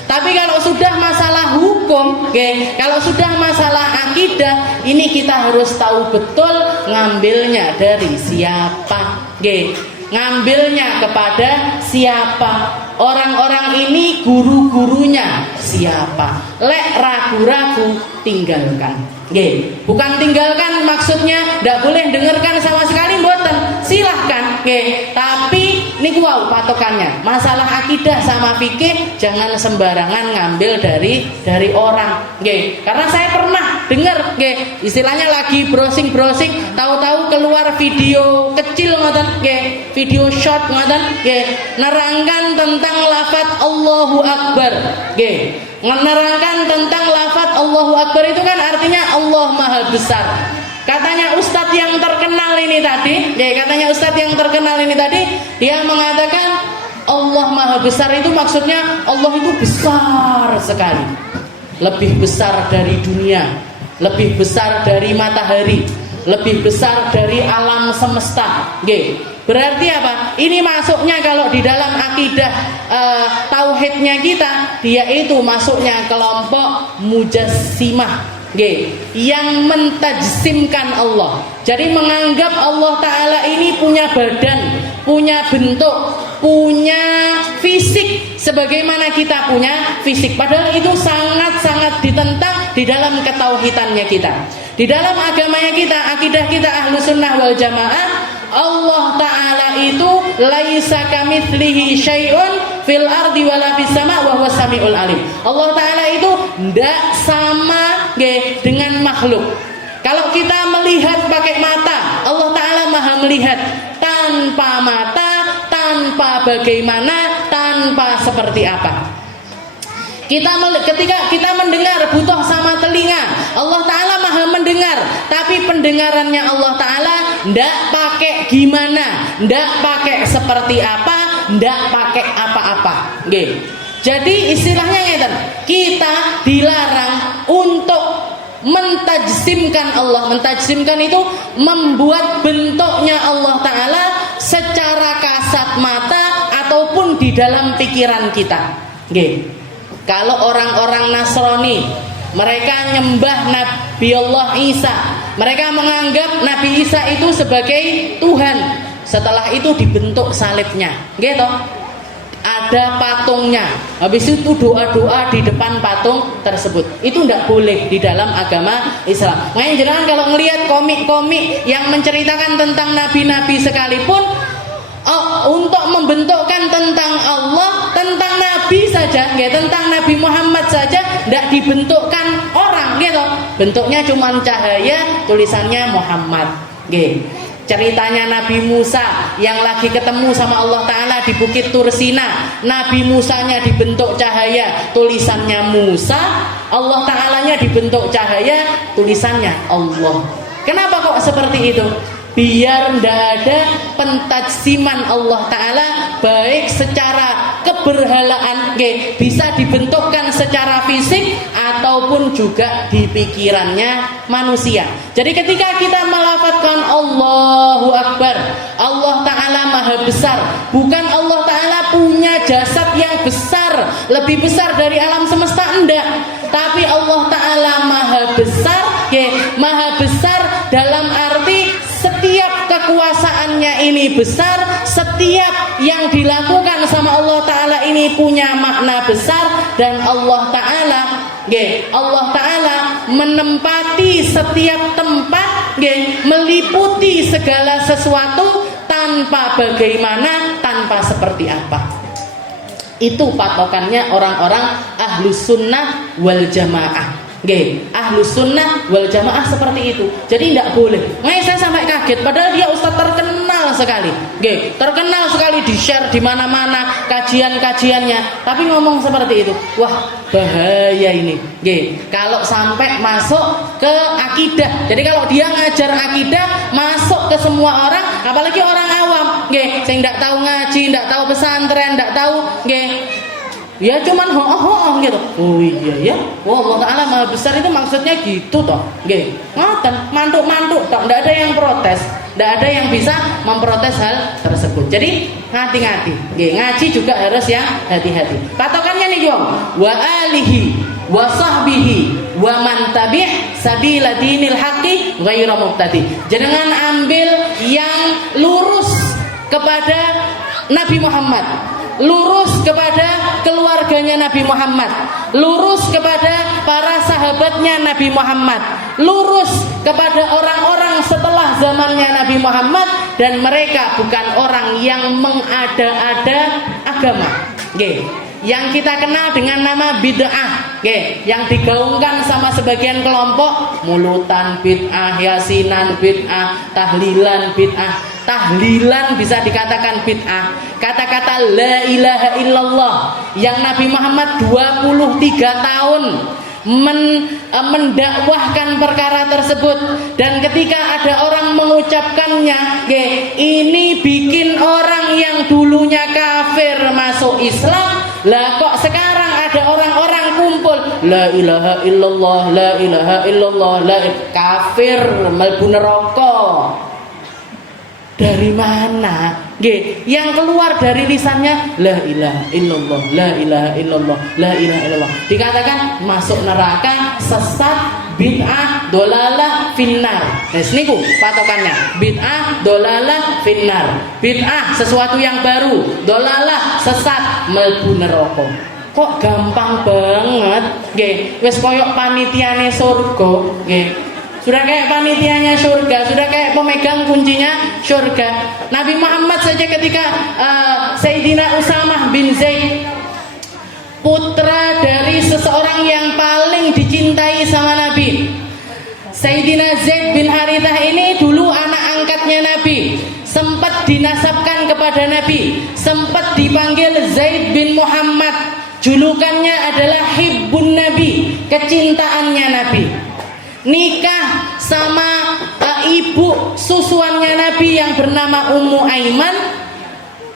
Tapi kalau sudah masalah hukum, kalau sudah masalah akidah, ini kita harus tahu betul ngambilnya dari siapa, ngambilnya kepada siapa. Orang-orang ini guru-gurunya siapa? Lek ragu-ragu tinggalkan. Bukan tinggalkan maksudnya tidak boleh dengarkan sama sekali, mboten. Silahkan, tapi niku wau patokannya. Masalah akidah sama fikih jangan sembarangan ngambil dari orang. Karena saya pernah dengar, istilahnya lagi browsing, tahu-tahu keluar video kecil ngoten, video short ngoten, nerangkan tentang lafaz Allahu Akbar, menerangkan tentang lafaz Allahu Akbar itu kan artinya Allah Maha Besar. Katanya Ustadz yang terkenal ini tadi, dia mengatakan Allah Maha Besar itu maksudnya Allah itu besar sekali, lebih besar dari dunia, lebih besar dari matahari, lebih besar dari alam semesta. Berarti apa? Ini masuknya kalau di dalam akidah tauhidnya kita, dia itu masuknya kelompok mujassimah, yang mentajsimkan Allah. Jadi menganggap Allah Ta'ala ini punya badan, punya bentuk, punya fisik sebagaimana kita punya fisik. Padahal itu sangat-sangat ditentang di dalam ketauhidannya kita. Di dalam agamanya kita, akidah kita Ahlus Sunnah wal Jamaah, Allah Ta'ala itu laisa kamitslihi syai'un fil ardi wala fis sama' wa huwas samiul alim. Allah Ta'ala itu tidak sama dengan makhluk. Kalau kita melihat pakai mata, Allah Ta'ala Maha melihat. Tanpa mata, tanpa bagaimana, tanpa seperti apa. Ketika kita mendengar butuh sama telinga, Allah Ta'ala Maha mendengar. Tapi pendengarannya Allah Ta'ala ndak pakai gimana, ndak pakai seperti apa, ndak pakai apa-apa. Jadi istilahnya ngeten, kita dilarang untuk mentajsimkan Allah. Mentajsimkan itu membuat bentuknya Allah Ta'ala secara kasat mata ataupun di dalam pikiran kita. Kalau orang-orang Nasrani, mereka nyembah Nabi Allah Isa, mereka menganggap Nabi Isa itu sebagai Tuhan. Setelah itu dibentuk salibnya, gitu. Ada patungnya. Habis itu doa-doa di depan patung tersebut. Itu tidak boleh di dalam agama Islam. Makanya jangan kalau ngelihat komik-komik yang menceritakan tentang nabi-nabi sekalipun, untuk membentukkan tentang Allah, tentang Nabi saja, tentang Nabi Muhammad saja, tidak dibentukkan orang, gitu. Bentuknya cuma cahaya, tulisannya Muhammad. Ceritanya Nabi Musa yang lagi ketemu sama Allah Ta'ala di Bukit Tursina, Nabi Musanya dibentuk cahaya, tulisannya Musa. Allah Ta'alanya dibentuk cahaya, tulisannya Allah. Kenapa kok seperti itu? Biar tidak ada pentajsiman Allah Ta'ala, baik secara keberhalaan, bisa dibentukkan secara fisik ataupun juga di pikirannya manusia. Jadi ketika kita melafadzkan Allahu Akbar, Allah Ta'ala Maha Besar, bukan Allah Ta'ala punya jasad yang besar, lebih besar dari alam semesta, enggak. Tapi Allah Ta'ala Maha Besar, Maha Besar dalam arti setiap kekuasaannya ini besar, setiap yang dilakukan sama Allah Ta'ala ini punya makna besar. Dan Allah Ta'ala menempati setiap tempat, nggih, meliputi segala sesuatu tanpa bagaimana, tanpa seperti apa. Itu patokannya orang-orang ahlus sunnah wal jamaah. Nggih, ahlus sunnah wal jamaah seperti itu. Jadi tidak boleh. Saya sampai kaget, padahal dia ustaz terkenal sekali. Nggih, terkenal sekali, di-share di mana-mana kajian-kajiannya. Tapi ngomong seperti itu, wah bahaya ini. Nggih, kalau sampai masuk ke akidah. Jadi kalau dia ngajar akidah masuk ke semua orang, apalagi orang awam, nggih, sing ndak tahu ngaji, ndak tahu pesantren, ndak tahu, nggih. Ya cuman ho gitu. Oh iya ya. Allah Taala Maha Besar itu maksudnya gitu toh. Nggih. Ngoten, mantuk-mantuk toh, ndak ada yang protes. Ndak ada yang bisa memprotes hal tersebut. Jadi hati-hati. Nggih, ngaji juga harus yang hati-hati. Patokannya nih, Jom. Wa alihi wa sahbihi wa man tabi' sabila dinil haqqi ghairu mubtadi. Jangan ambil yang lurus kepada Nabi Muhammad, lurus kepada keluarganya Nabi Muhammad, lurus kepada para sahabatnya Nabi Muhammad, lurus kepada orang-orang setelah zamannya Nabi Muhammad, dan mereka bukan orang yang mengada-ada agama. Nggih, yang kita kenal dengan nama bid'ah, nggih, yang digaungkan sama sebagian kelompok, mulutan bid'ah, yasinan bid'ah, tahlilan bid'ah. Tahlilan bisa dikatakan bid'ah. Kata-kata la ilaha illallah yang Nabi Muhammad 23 tahun mendakwahkan perkara tersebut, dan ketika ada orang mengucapkannya, ini bikin orang yang dulunya kafir masuk Islam. Lah kok sekarang ada orang-orang kumpul la ilaha illallah, la ilaha illallah, kafir, mlebu neraka. Dari mana? Nggih, yang keluar dari lisannya la ilaha illallah, la ilaha illallah, la ilaha illallah. Dikatakan masuk neraka, sesat, bid'ah, dolalah, finnar. Nah, niku patokannya. Bid'ah, dolalah, finnar. Bid'ah sesuatu yang baru, dolalah, sesat, mlebu neraka. Kok gampang banget? Nggih, wis koyok panitiane surga, nggih. Sudah kayak panitianya surga, sudah kayak pemegang kuncinya surga. Nabi Muhammad saja ketika Sayyidina Usamah bin Zaid, putra dari seseorang yang paling dicintai sama Nabi, Sayyidina Zaid bin Harithah ini dulu anak angkatnya Nabi, sempat dinasabkan kepada Nabi, sempat dipanggil Zaid bin Muhammad. Julukannya adalah Hibbun Nabi, kecintaannya Nabi. Nikah sama ibu susuannya Nabi yang bernama Ummu Aiman,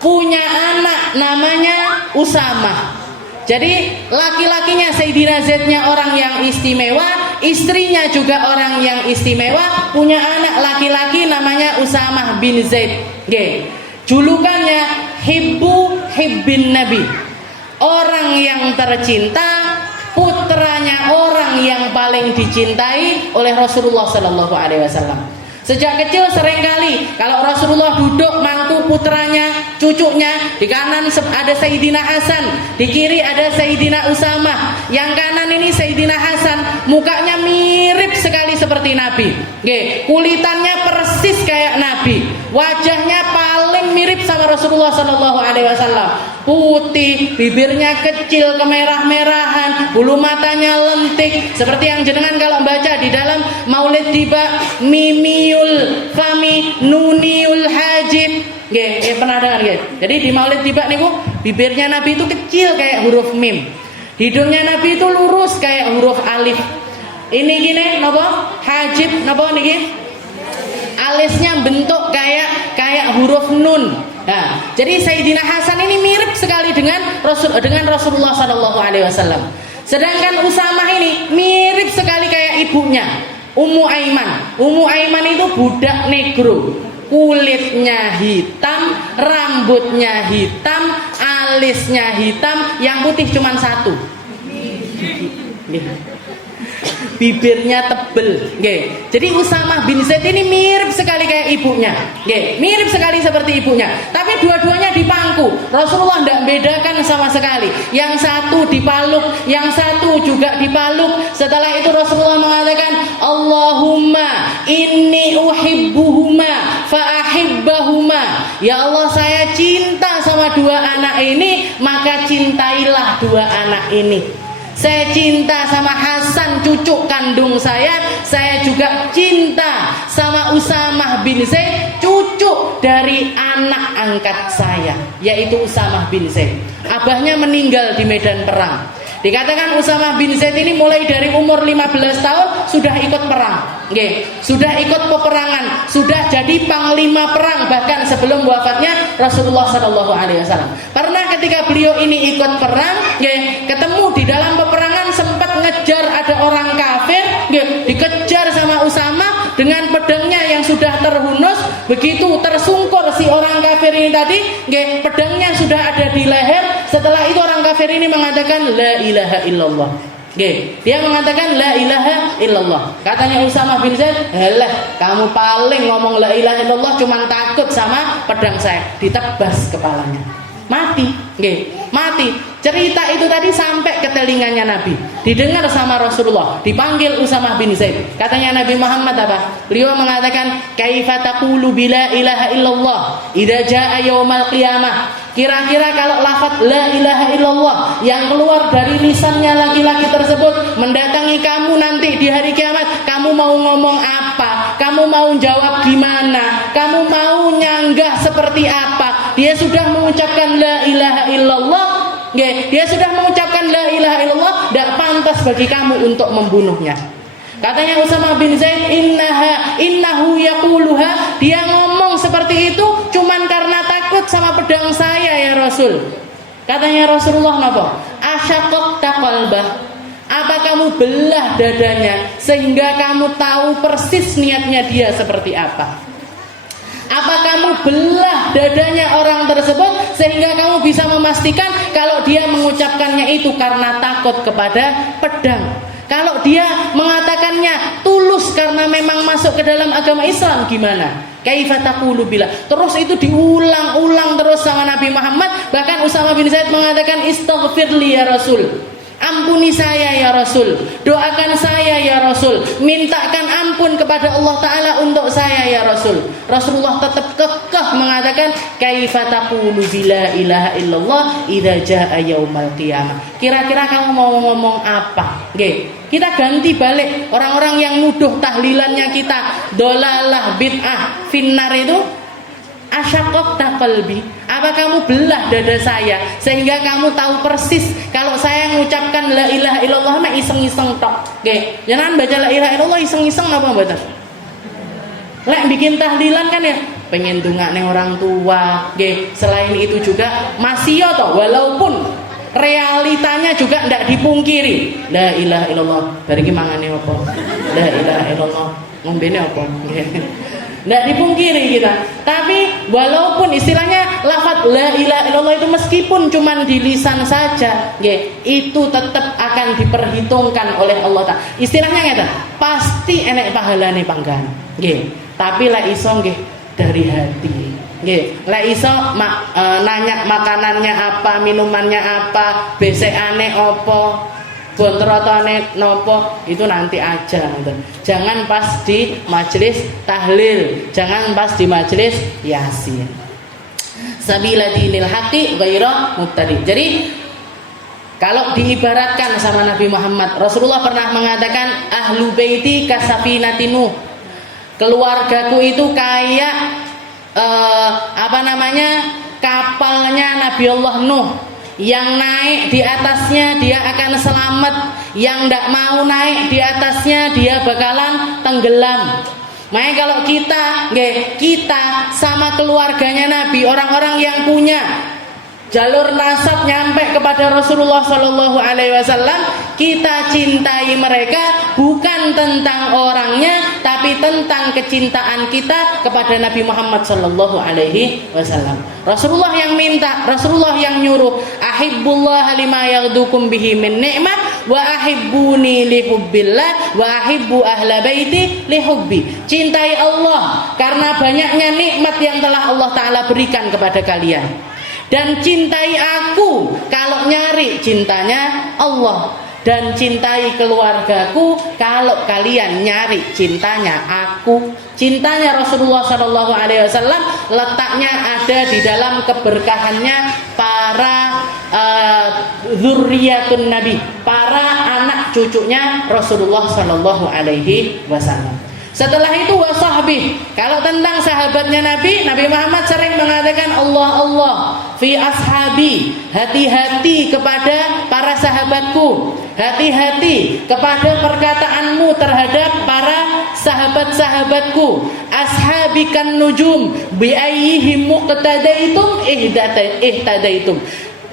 punya anak namanya Usamah. Jadi laki-lakinya Sayyidina Zaidnya orang yang istimewa, istrinya juga orang yang istimewa, punya anak laki-laki namanya Usamah bin Zaid. Julukannya Hibbin Nabi, orang yang tercinta, putranya orang yang paling dicintai oleh Rasulullah Sallallahu Alaihi Wasallam. Sejak kecil seringkali kalau Rasulullah duduk mangku putranya, cucunya, di kanan ada Sayyidina Hasan, di kiri ada Sayyidina Usamah. Yang kanan ini Sayyidina Hasan, mukanya mirip sekali seperti Nabi. Kulitannya persis kayak Nabi, wajahnya paling mirip sama Rasulullah Sallallahu Alaihi Wasallam. Putih, bibirnya kecil kemerah-merahan, bulu matanya lentik, seperti yang jenengan kalau baca di dalam Maulid Tiba, mimiul fami nuniul hajib. Pernah dengar nggih? Jadi di Maulid Tiba niku bibirnya Nabi itu kecil kayak huruf mim. Hidungnya Nabi itu lurus kayak huruf alif. Ini gini napa? Hajib napa niki? Alisnya bentuk kayak huruf nun. Nah, jadi Sayyidina Hasan ini mirip sekali dengan Rasulullah Sallallahu Alaihi Wasallam. Sedangkan Usamah ini mirip sekali kayak ibunya, Ummu Aiman. Ummu Aiman itu budak negro, kulitnya hitam, rambutnya hitam, alisnya hitam, yang putih cuma satu. Bibirnya tebel, Jadi Usamah bin Zaid ini mirip sekali kayak ibunya, mirip sekali seperti ibunya. Tapi dua-duanya dipangku. Rasulullah tidak bedakan sama sekali. Yang satu dipaluk, yang satu juga dipaluk. Setelah itu Rasulullah mengatakan, Allahumma inni uhibbuhuma fa'ahibbahuma. Ya Allah, saya cinta sama dua anak ini, maka cintailah dua anak ini. Saya cinta sama Hasan cucu kandung saya juga cinta sama Usamah bin Zaid cucu dari anak angkat saya, yaitu Usamah bin Zaid. Abahnya meninggal di medan perang. Dikatakan Usamah bin Zaid ini mulai dari umur 15 tahun sudah ikut perang. Sudah ikut peperangan, sudah jadi panglima perang bahkan sebelum wafatnya Rasulullah SAW. Pernah ketika beliau ini ikut perang, ketemu di dalam peperangan sempat ngejar ada orang kafir, dikejar sama Usamah dengan pedangnya yang sudah terhunus. Begitu tersungkur si orang kafir ini tadi, pedangnya sudah ada di leher. Setelah itu orang kafir ini mengatakan la ilaha illallah. Dia mengatakan la ilaha illallah. Katanya Usamah bin Zaid, "Halah, kamu paling ngomong la ilaha illallah cuman takut sama pedang saya." Ditebas kepalanya. Mati. Mati. Cerita itu tadi sampai ke telinganya Nabi, didengar sama Rasulullah. Dipanggil Usamah bin Zaid. Katanya Nabi Muhammad apa? Beliau mengatakan, "Kaifa taqulu bila ilaha illallah idza jaa yaumal qiyamah?" Kira-kira kalau lafaz la ilaha illallah yang keluar dari lisannya laki-laki tersebut mendatangi kamu nanti di hari kiamat, kamu mau ngomong apa? Kamu mau jawab gimana? Kamu mau nyanggah seperti apa? Dia sudah mengucapkan la ilaha illallah, dia sudah mengucapkan la ilaha illallah, tidak pantas bagi kamu untuk membunuhnya. Katanya Usamah bin Zaid, innahu yaquluha, dia ngomong seperti itu cuman karena takut sama pedang saya ya Rasul. Katanya Rasulullah napa? Asyaqaqta qalbah, apa kamu belah dadanya sehingga kamu tahu persis niatnya dia seperti apa? Apa kamu belah dadanya orang tersebut sehingga kamu bisa memastikan kalau dia mengucapkannya itu karena takut kepada pedang? Kalau dia mengatakannya tulus karena memang masuk ke dalam agama Islam, gimana? Kaifa taqulu billah. Terus itu diulang-ulang terus sama Nabi Muhammad. Bahkan Usamah bin Zaid mengatakan, "Istaghfirli ya Rasul." Ampuni saya ya Rasul, doakan saya ya Rasul, mintakan ampun kepada Allah Ta'ala untuk saya ya Rasul. Rasulullah tetap kekeh mengatakan, kaifa taqulu bila ilaha illallah idza jaa yaumal qiyamah. Kira-kira kamu mau ngomong apa? Kita ganti balik. Orang-orang yang nuduh tahlilannya kita dolalah bid'ah finnar itu, asyaqaqta qalbi, apa kamu belah dada saya sehingga kamu tahu persis kalau saya mengucapkan la ilaha illallah mek iseng-iseng tok. Jangan baca la ilaha illallah iseng-iseng apa mboten? Lek bikin tahlilan kan ya pengen dongakne orang tua. Selain itu juga masih yo toh, walaupun realitanya juga ndak dipungkiri. La ilaha illallah, bariki mangane apa? La ilaha illallah, ngombene apa? Nggak dipungkiri kita. Tapi walaupun istilahnya lafaz la ilaha illallah itu meskipun cuman di lisan saja, itu tetap akan diperhitungkan oleh Allah Ta'ala. Istilahnya ngeten, pasti enek pahalane panggan. Tapi la iso dari hati. La iso nanya makanannya apa, minumannya apa, besekane apa, bontrotone nopo, itu nanti aja. Jangan pas di majelis tahlil, jangan pas di majelis yasin. Sabila dinil haqi ghaira mubtadi. Jadi kalau diibaratkan sama Nabi Muhammad, Rasulullah pernah mengatakan ahlu baiti kasafinatin Nuh. Keluargaku itu kayak kapalnya Nabi Allah Nuh. Yang naik di atasnya dia akan selamat, yang tidak mau naik di atasnya dia bakalan tenggelam. Makanya kalau kita sama keluarganya Nabi, orang-orang yang punya jalur nasab nyampe kepada Rasulullah Sallallahu Alaihi Wasallam, kita cintai mereka bukan tentang orangnya, tapi tentang kecintaan kita kepada Nabi Muhammad Sallallahu Alaihi Wasallam. Rasulullah yang minta, Rasulullah yang nyuruh, ahibbullah lima yaghdukum bihi min ni'mah wa ahibbuni li hubbillah wa ahibbu ahla baiti li hubbi. Cintai Allah karena banyaknya nikmat yang telah Allah taala berikan kepada kalian. Dan cintai aku kalau nyari cintanya Allah. Dan cintai keluargaku kalau kalian nyari cintanya aku. Cintanya Rasulullah SAW letaknya ada di dalam keberkahannya para zurriyatun Nabi, para anak cucunya Rasulullah SAW. Setelah itu wasahbih. Kalau tentang sahabatnya Nabi Muhammad sering mengatakan Allah fi ashabi. Hati-hati kepada para sahabatku. Hati-hati kepada perkataanmu terhadap para sahabat-sahabatku. Ashabikan nujum bi ayyihim muqtadaitum ihtadaitum.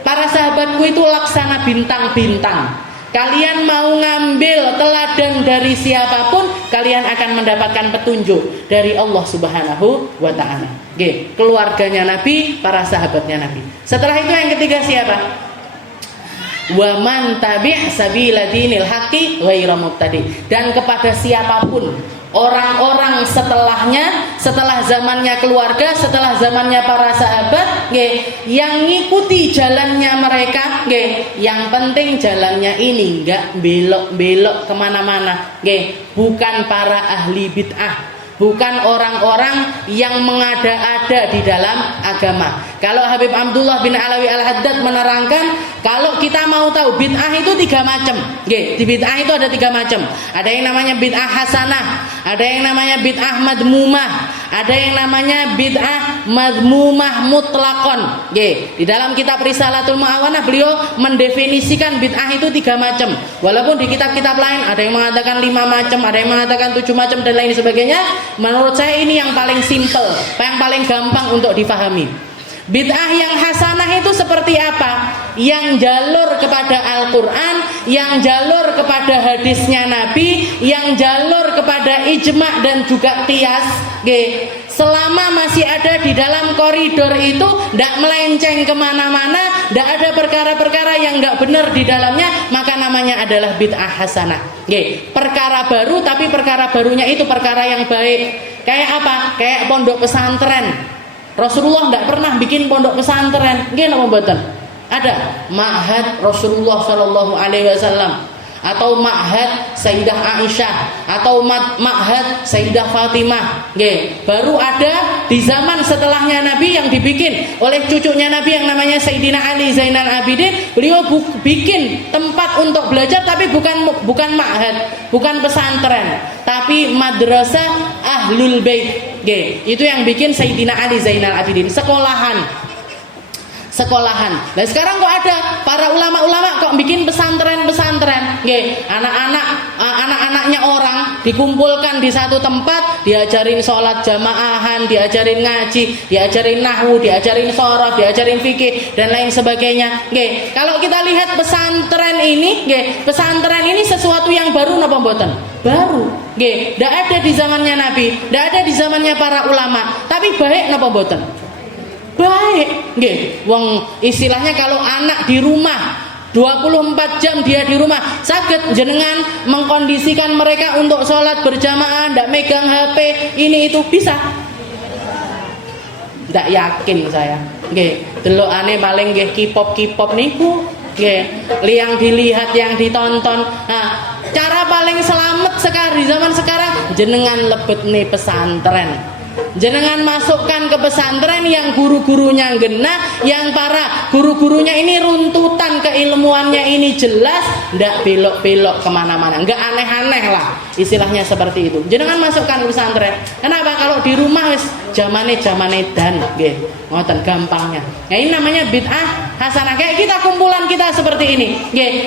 Para sahabatku itu laksana bintang-bintang. Kalian mau ngambil teladan dari siapapun, kalian akan mendapatkan petunjuk dari Allah Subhanahu wa taala. Oke, keluarganya Nabi, para sahabatnya Nabi. Setelah itu yang ketiga siapa? Wa man tabi' sabila dinil haqqi ghairu mubtadi. Dan kepada siapapun orang-orang setelahnya, setelah zamannya keluarga, setelah zamannya para sahabat, yang ngikuti jalannya mereka, yang penting jalannya ini enggak belok-belok kemana-mana, bukan para ahli bid'ah, bukan orang-orang yang mengada-ada di dalam agama. Kalau Habib Abdullah bin Alawi Al-Haddad menerangkan, kalau kita mau tahu bid'ah itu 3 macam. Di bid'ah itu ada 3 macam. Ada yang namanya bid'ah hasanah, ada yang namanya bid'ah madmumah, ada yang namanya bid'ah madmumah mutlaqon. Di dalam kitab Risalatul Mu'awanah beliau mendefinisikan bid'ah itu 3 macam. Walaupun di kitab-kitab lain ada yang mengatakan 5 macam, ada yang mengatakan 7 macam dan lain sebagainya. Menurut saya ini yang paling simple, yang paling gampang untuk difahami. Bid'ah yang hasanah itu seperti apa? Yang jalur kepada Al-Quran, yang jalur kepada hadisnya Nabi, yang jalur kepada ijma' dan juga qiyas. Selama masih ada di dalam koridor itu, tidak melenceng kemana-mana, tidak ada perkara-perkara yang nggak benar di dalamnya, maka namanya adalah bid'ah hasanah. Perkara baru, tapi perkara barunya itu perkara yang baik. Kayak apa? Kayak pondok pesantren. Rasulullah tidak pernah bikin pondok pesantren. Nggih mboten? Ada ma'had Rasulullah SAW, atau ma'had Sayyidah Aisyah, atau ma'had Sayyidah Fatimah. Baru ada di zaman setelahnya Nabi yang dibikin oleh cucunya Nabi yang namanya Sayyidina Ali Zainal Abidin. Beliau bikin tempat untuk belajar, tapi bukan ma'had, bukan pesantren, tapi madrasah Ahlul Bait. Itu yang bikin Sayyidina Ali Zainal Abidin, sekolahan. Nah sekarang kok ada para ulama-ulama kok bikin pesantren-pesantren. Anak-anaknya orang dikumpulkan di satu tempat, diajarin sholat jamaahan, diajarin ngaji, diajarin nahwu, diajarin shorof, diajarin fikih dan lain sebagainya. Kalau kita lihat pesantren ini sesuatu yang baru napa mboten? Baru. Tidak ada di zamannya Nabi, tidak ada di zamannya para ulama, tapi baik napa mboten? Baik. Wong istilahnya kalau anak di rumah 24 jam dia di rumah, saged jenengan mengkondisikan mereka untuk sholat berjamaah, ndak megang HP, ini itu bisa? Ndak yakin saya. Delokane paling K-pop niku. Yang dilihat, yang ditonton. Nah, cara paling selamat sekarang di zaman sekarang jenengan lebet nih pesantren. Jenengan masukkan ke pesantren yang guru-gurunya genah, yang para guru-gurunya ini runtutan keilmuannya ini jelas, ndak belok-belok kemana-mana, nggak aneh-aneh lah, istilahnya seperti itu. Jenengan masukkan ke pesantren. Kenapa? Kalau di rumah wis zamane dan ngoten gampangnya. Nah ini namanya bid'ah hasanah. Kayak kita kumpulan kita seperti ini.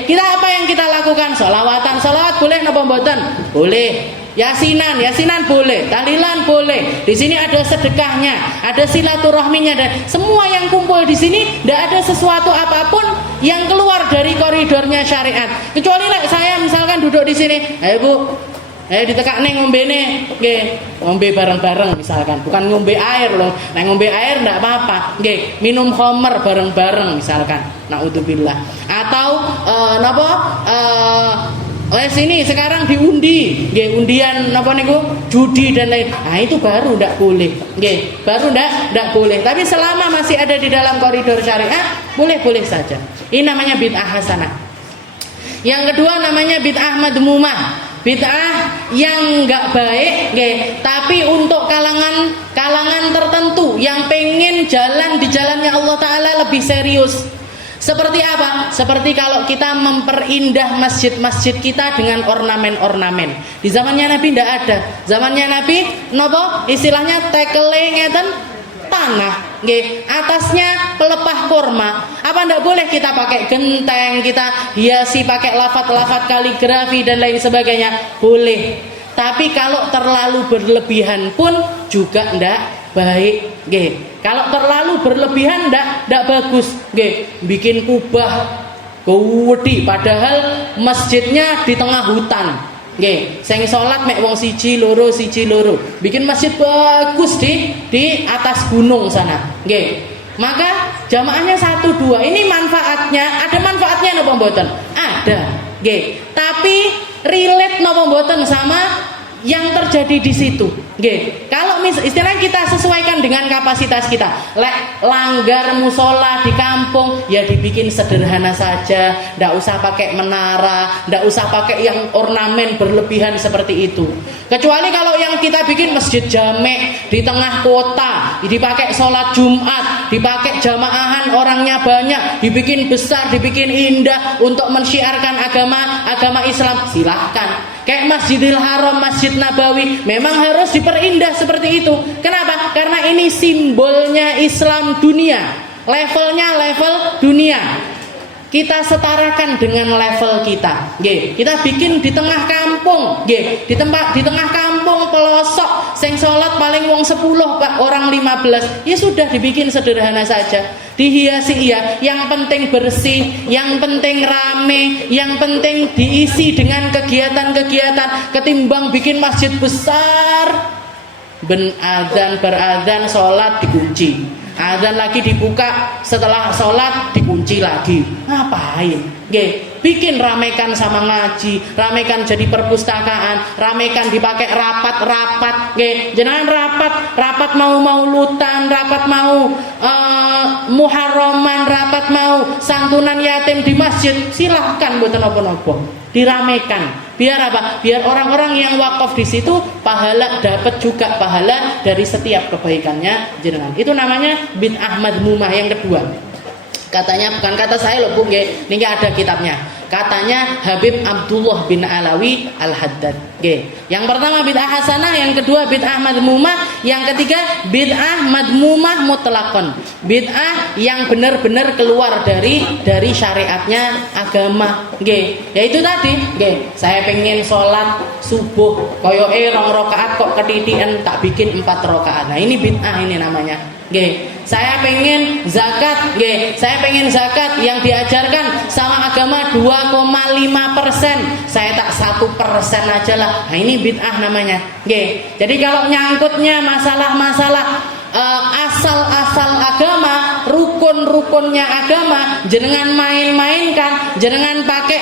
Kita apa yang kita lakukan? Sholawat boleh napa mboten? Boleh. Yasinan boleh, tahlilan boleh. Di sini ada sedekahnya, ada silaturahminya, dan semua yang kumpul di sini tidak ada sesuatu apapun yang keluar dari koridornya syariat. Kecuali saya misalkan duduk di sini, ayo Bu, ditekakne ngombene, nggih, ngombe bareng-bareng misalkan, bukan ngombe air loh. Nek ngombe air ndak apa-apa, nggih, minum khamr bareng-bareng misalkan. Naudzubillah. Atau sini sekarang diundi, nggih, undian napa niku judi dan lain. Nah, itu baru ndak boleh. Nggih, baru ndak boleh. Tapi selama masih ada di dalam koridor syariat, boleh-boleh saja. Ini namanya bid'ah hasanah. Yang kedua namanya bid'ah madmumah. Bid'ah yang enggak baik, nggih, tapi untuk kalangan tertentu yang pengen jalan di jalannya Allah Ta'ala lebih serius. Seperti apa? Seperti kalau kita memperindah masjid-masjid kita dengan ornamen-ornamen. Di zamannya Nabi tidak ada. Zamannya Nabi nopo istilahnya tekele ngeten tanah, nggih, atasnya pelepah kurma. Apa ndak boleh kita pakai genteng, kita hiasi pakai lafaz-lafaz kaligrafi dan lain sebagainya? Boleh. Tapi kalau terlalu berlebihan pun juga ndak baik, nggih. Kalau terlalu berlebihan ndak bagus, nggih. Bikin kubah gede padahal masjidnya di tengah hutan. Nggih, sing salat mek wong siji loro. Bikin masjid bagus di atas gunung sana. Nggih. Maka jamaahnya 1 2. Ini manfaatnya, ada manfaatnya napa mboten? Ada. Nggih. Tapi relate napa mboten sama yang terjadi di situ. Nggih. Kalau istilahnya kita sesuaikan dengan kapasitas kita. Lek langgar musola di kampung ya dibikin sederhana saja, ndak usah pakai menara, ndak usah pakai yang ornamen berlebihan seperti itu. Kecuali kalau yang kita bikin masjid jamek di tengah kota, dipakai sholat Jumat, dipakai jamaahan orangnya banyak, dibikin besar, dibikin indah untuk mensyiarkan agama Islam, silahkan. Kayak Masjidil Haram, Masjid Nabawi memang harus diperindah seperti itu. Kenapa? Karena ini simbolnya Islam dunia. Levelnya level dunia. Kita setarakan dengan level kita. Nggih, kita bikin di tengah kampung, nggih, di tengah kampung pelosok, sing salat paling wong 10, Pak, orang 15. Ya sudah dibikin sederhana saja. Dihiasi ya, yang penting bersih, yang penting rame, yang penting diisi dengan kegiatan-kegiatan ketimbang bikin masjid besar. Berazan salat dikunci. Azan lagi dibuka, setelah sholat dikunci lagi. Ngapain? Nggih, bikin ramekan sama ngaji, ramekan jadi perpustakaan, ramekan dipakai rapat-rapat. Nggih, jenengan rapat mau maulutan, rapat mau muharraman, rapat mau santunan yatim di masjid, silahkan mboten napa-napa. Diramekan. Biar apa? Biar orang-orang yang wakaf di situ pahala, dapat juga pahala dari setiap kebaikannya jenengan. Itu namanya bid'ah madmumah yang kedua. Katanya, bukan kata saya loh Bu, nggih. Niki ada kitabnya. Katanya Habib Abdullah bin Alawi Al-Haddad. Yang pertama bid'ah hasanah, yang kedua bid'ah madmumah, yang ketiga bid'ah madmumah mutlaqan. Bid'ah yang benar-benar keluar dari syariatnya agama. Yaitu tadi, saya pengen sholat subuh koyoke 2 rakaat kok ketitikan tak bikin 4 rakaat. Nah, ini bid'ah ini namanya. Saya pengen zakat, saya pengen zakat yang diajarkan sama agama 2,5%, saya tak 1% aja lah. Nah, ini bid'ah namanya. Jadi kalau nyangkutnya masalah-masalah asal-asal agama, rukun-rukunnya agama, jenengan main-mainkan, jenengan pakai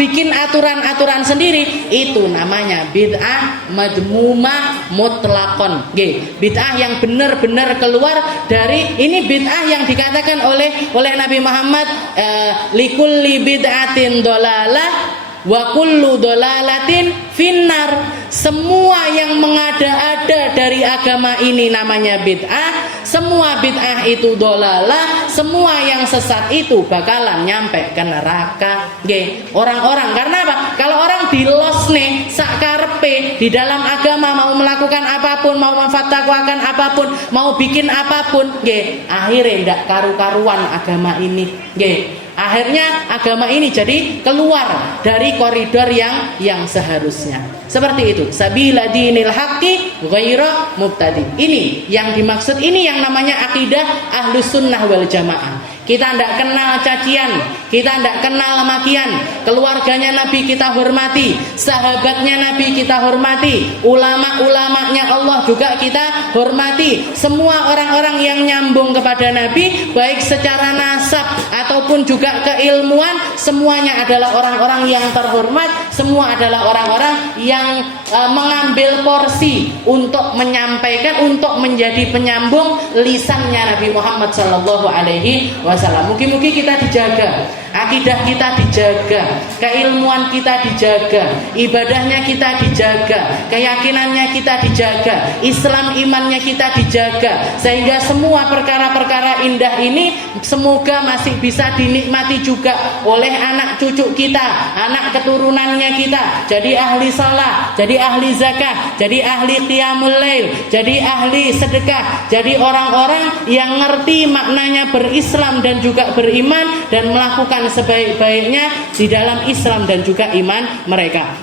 bikin aturan-aturan sendiri, itu namanya bid'ah madmumah mutlaqan. Bid'ah yang benar-benar keluar dari, ini bid'ah yang dikatakan oleh Nabi Muhammad, likulli bid'atin dolalah wa kullu dolalatin finnar. Semua yang mengada-ada dari agama ini namanya bid'ah. Semua bid'ah itu dolalah. Semua yang sesat itu bakalan nyampe ke neraka. Orang-orang, karena apa? Kalau orang dilosne sakarepe di dalam agama, mau melakukan apapun, mau memfatwakan apapun, mau bikin apapun, akhirnya ndak karu-karuan agama ini. Akhirnya agama ini jadi keluar dari koridor yang seharusnya. Seperti itu. Sabila dinil haqqi ghairu mubtadi. Ini yang dimaksud, ini yang namanya akidah Ahlus Sunnah wal Jamaah. Kita tidak kenal cacian, kita tidak kenal makian. Keluarganya Nabi kita hormati, sahabatnya Nabi kita hormati, ulama-ulamanya Allah juga kita hormati. Semua orang-orang yang nyambung kepada Nabi, baik secara nasab ataupun juga keilmuan, semuanya adalah orang-orang yang terhormat. Semua adalah orang-orang yang mengambil porsi untuk menyampaikan, untuk menjadi penyambung lisannya Nabi Muhammad SAW. Mungkin kita dijaga, akidah kita dijaga, keilmuan kita dijaga, ibadahnya kita dijaga, keyakinannya kita dijaga, Islam imannya kita dijaga, sehingga semua perkara-perkara indah ini semoga masih bisa dinikmati juga oleh anak cucu kita, anak keturunannya kita, jadi ahli salat, jadi ahli zakah, jadi ahli qiyamul lail, jadi ahli sedekah, jadi orang-orang yang ngerti maknanya berislam dan juga beriman dan melakukan sebaik-baiknya di dalam Islam dan juga iman mereka.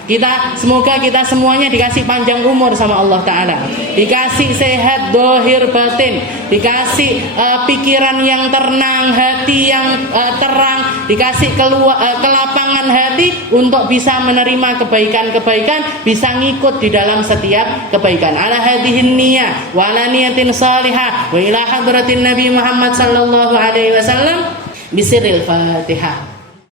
Semoga kita semuanya dikasih panjang umur sama Allah Ta'ala, dikasih sehat dohir batin, dikasih pikiran yang tenang, hati yang terang, dikasih kelapangan hati untuk bisa menerima kebaikan-kebaikan, bisa ngikut di dalam setiap kebaikan. Ala hadhihin niyah wa ala niyatin salihah wa ila hadratin Nabi Muhammad sallallahu alaihi wasallam bisiril Fatihah.